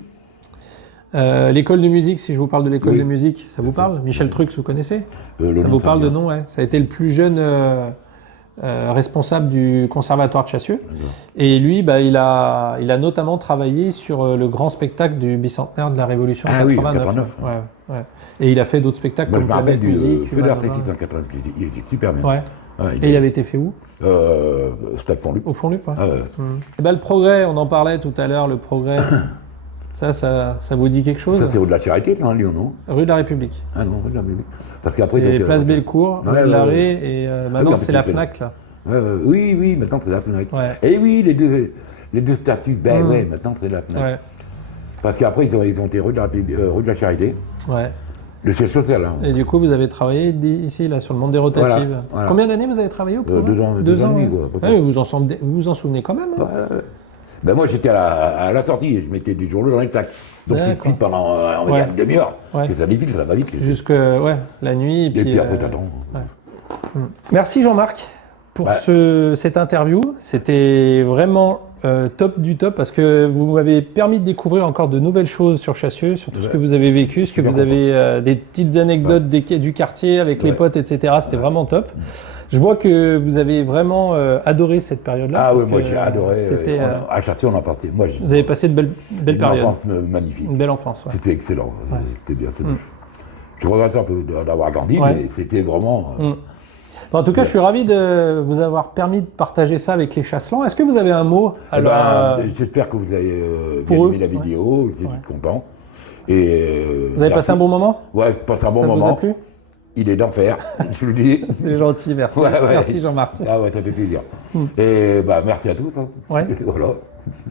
L'école de musique, si je vous parle de l'école Oui. de musique, ça vous Bien sûr, parle? Michel bien sûr. Trux, vous connaissez? Le Ça nom, vous ça parle me de vient. nom, ouais. Ça a été le plus jeune responsable du conservatoire de Chassieux. D'accord. Et lui, bah, il a notamment travaillé sur le grand spectacle du bicentenaire de la Révolution Ah oui, en 89. 89. Ouais, ouais. Et il a fait d'autres spectacles Moi, je comme me rappelle Planète du Musique. Feu d'Art Humain 690, il était super bien. Ouais. Ouais, Et il avait été fait où? Stade Fond-Lup. Au fond Lup, ouais. Ah, ouais. Et bah, le progrès, on en parlait tout à l'heure, le progrès. ça vous dit quelque chose? Ça, c'est rue de la Charité, là, en Lyon, non? Rue de la République. Ah non, rue de la République. Parce qu'après, C'est donc, Place Bellecour, ouais, rue de ouais, l'Arrêt, ouais. et oui, maintenant en c'est fait, la c'est FNAC, là. oui, maintenant, c'est la FNAC. Ouais. Et oui, les deux statues, ben ouais, maintenant, c'est la FNAC. Ouais, Parce qu'après, ils ont été rue de la Charité, ouais. le siège social, hein. Et du coup, vous avez travaillé ici, là, sur le monde des rotatives. Voilà, voilà. Combien d'années vous avez travaillé au progrès? 2 ans, 2 ans et demi, ouais. quoi, à peu près. Ouais, vous vous en souvenez quand même, hein? Ben moi, j'étais à la sortie, je mettais du journal dans les sacs. Donc, tu D'accord. expliques pendant on va Ouais. dire, une demi-heure, Ouais. que ça défile, ça va vite. Jusque la nuit. Et puis après, t'attends. Merci Jean-Marc pour Bah. cette interview. C'était vraiment top du top parce que vous m'avez permis de découvrir encore de nouvelles choses sur Chassieux, sur tout ce que vous avez vécu, ce que bien vous avez des petites anecdotes du quartier avec les Ouais. potes, etc. C'était vraiment top. Je vois que vous avez vraiment adoré cette période-là. Ah parce oui, moi que, j'ai adoré. c'était, À Chassieux, on a passé. Moi, j'ai vous avez passé de belles une périodes. enfance magnifique. Une belle enfance. Ouais. C'était excellent. C'était bien. Je regrette un peu d'avoir grandi, Ouais. mais c'était vraiment. Bon, en tout cas, je suis ravi de vous avoir permis de partager ça avec les Chasselans. Est-ce que vous avez un mot Eh ben, j'espère que vous avez bien pour aimé eux, la vidéo, vous êtes content. Et, Vous avez passé un bon moment? Ouais, passé un bon Ça vous a moment. plu? Il est d'enfer, je le dis. C'est gentil, merci. Ouais, ouais. Merci Jean-Marc. Ah ouais, ça fait plaisir. Et bah merci à tous. Hein. Ouais. Voilà.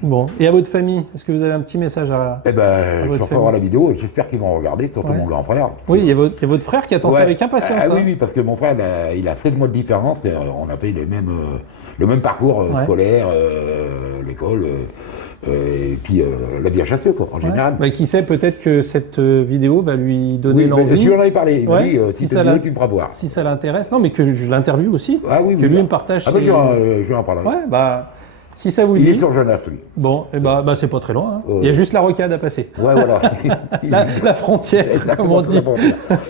Bon, et à votre famille, est-ce que vous avez un petit message à... Eh ben, je votre vais revoir la vidéo, j'espère qu'ils vont regarder, surtout Ouais. mon grand frère. Oui, il y a votre frère qui attend ça Ouais. avec impatience. Ah, hein. oui, parce que mon frère, il a 7 mois de différence et on a fait le même parcours Ouais. scolaire, l'école, et puis la vie à Chassieux, quoi, en Ouais. général. Bah, qui sait, peut-être que cette vidéo va lui donner Oui, mais l'envie. je lui en avais parlé, il m'a Ouais, dit, si si ça tu veux, l'in- tu me feras voir. Si ça l'intéresse. Non, mais que je l'interviewe aussi. Ah oui, que oui, lui bah. me partage. Ah bah, ses- je vais en parler. Ouais, bah, si ça vous Il dit. est sur Jeunesse, lui. Bon, et bah, c'est pas très loin. hein. Il y a juste la rocade à passer. Ouais, voilà. La frontière, comme on dit.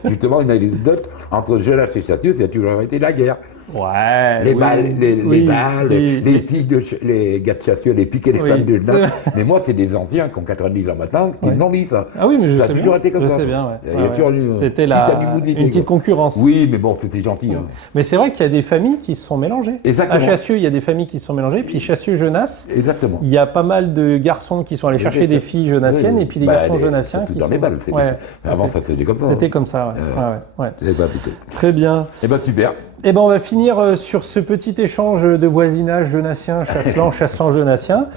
Justement, une anecdote entre Jeunesse et Chassieux, ça a toujours été la guerre. Ouais. Les oui, balles, oui, si. les filles, les gars de Chassieux, les piquets, les Oui, femmes de c'est Jeunesse. vrai. Mais moi, c'est des anciens qui ont 90 ans maintenant qui Ouais. me l'ont dit, ça. Ah oui, mais je Ça a sais toujours bien. été comme je ça. sais bien, ouais. Il y a Ouais, toujours ouais. une C'était petite animosité, une petite quoi. concurrence. Oui, mais bon, c'était gentil. Hein. Mais c'est vrai qu'il y a des familles qui se sont mélangées. Exactement. À Chassieux, il y a des familles qui se sont mélangées. Puis Chassieux-Jeunesse, Exactement. il y a pas mal de garçons qui sont allés chercher des filles jeunassiennes Oui, et puis des bah, garçons jeunassiens surtout qui dans sont... les balles. Ouais. Avant, ça se faisait comme ça. C'était hein. comme ça, ouais. Ouais. Eh ben, plutôt. Très bien. Eh ben, super. Eh ben, on va finir sur ce petit échange de voisinage jeunassien, Chasselan, Chasselan-Jeunassien.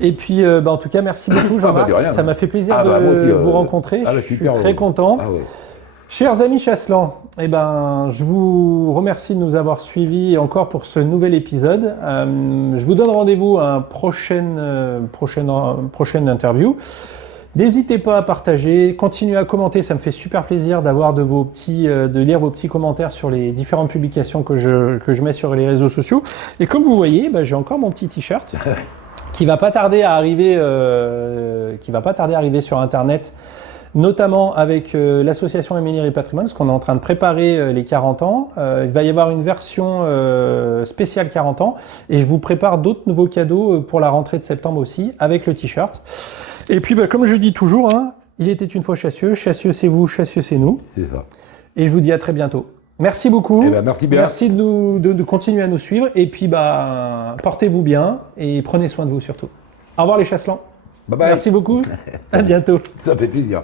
Et puis, en tout cas, merci beaucoup, Jean-Marc. de rien. Ça m'a fait plaisir Ah, bah, moi aussi, de vous rencontrer. ah, bah, je suis super, très content. Ah, ouais. Chers amis Chasselan, eh ben, je vous remercie de nous avoir suivis encore pour ce nouvel épisode. Je vous donne rendez-vous à une prochaine interview. N'hésitez pas à partager, continuez à commenter, ça me fait super plaisir d'avoir de lire vos petits commentaires sur les différentes publications que je mets sur les réseaux sociaux. Et comme vous voyez, j'ai encore mon petit t-shirt qui va pas tarder à arriver sur Internet, notamment avec l'association Émile et Patrimoine, parce qu'on est en train de préparer les 40 ans. Il va y avoir une version spéciale 40 ans, et je vous prépare d'autres nouveaux cadeaux pour la rentrée de septembre aussi, avec le t-shirt. Et puis, comme je dis toujours, hein, il était une fois Chassieux, Chassieux c'est vous, Chassieux c'est nous. C'est ça. Et je vous dis à très bientôt. Merci beaucoup. Eh ben, merci bien. Merci de continuer à nous suivre. Et puis, portez-vous bien et prenez soin de vous surtout. Au revoir les Chasselans. Bye bye. Merci beaucoup. À bientôt. Ça fait plaisir.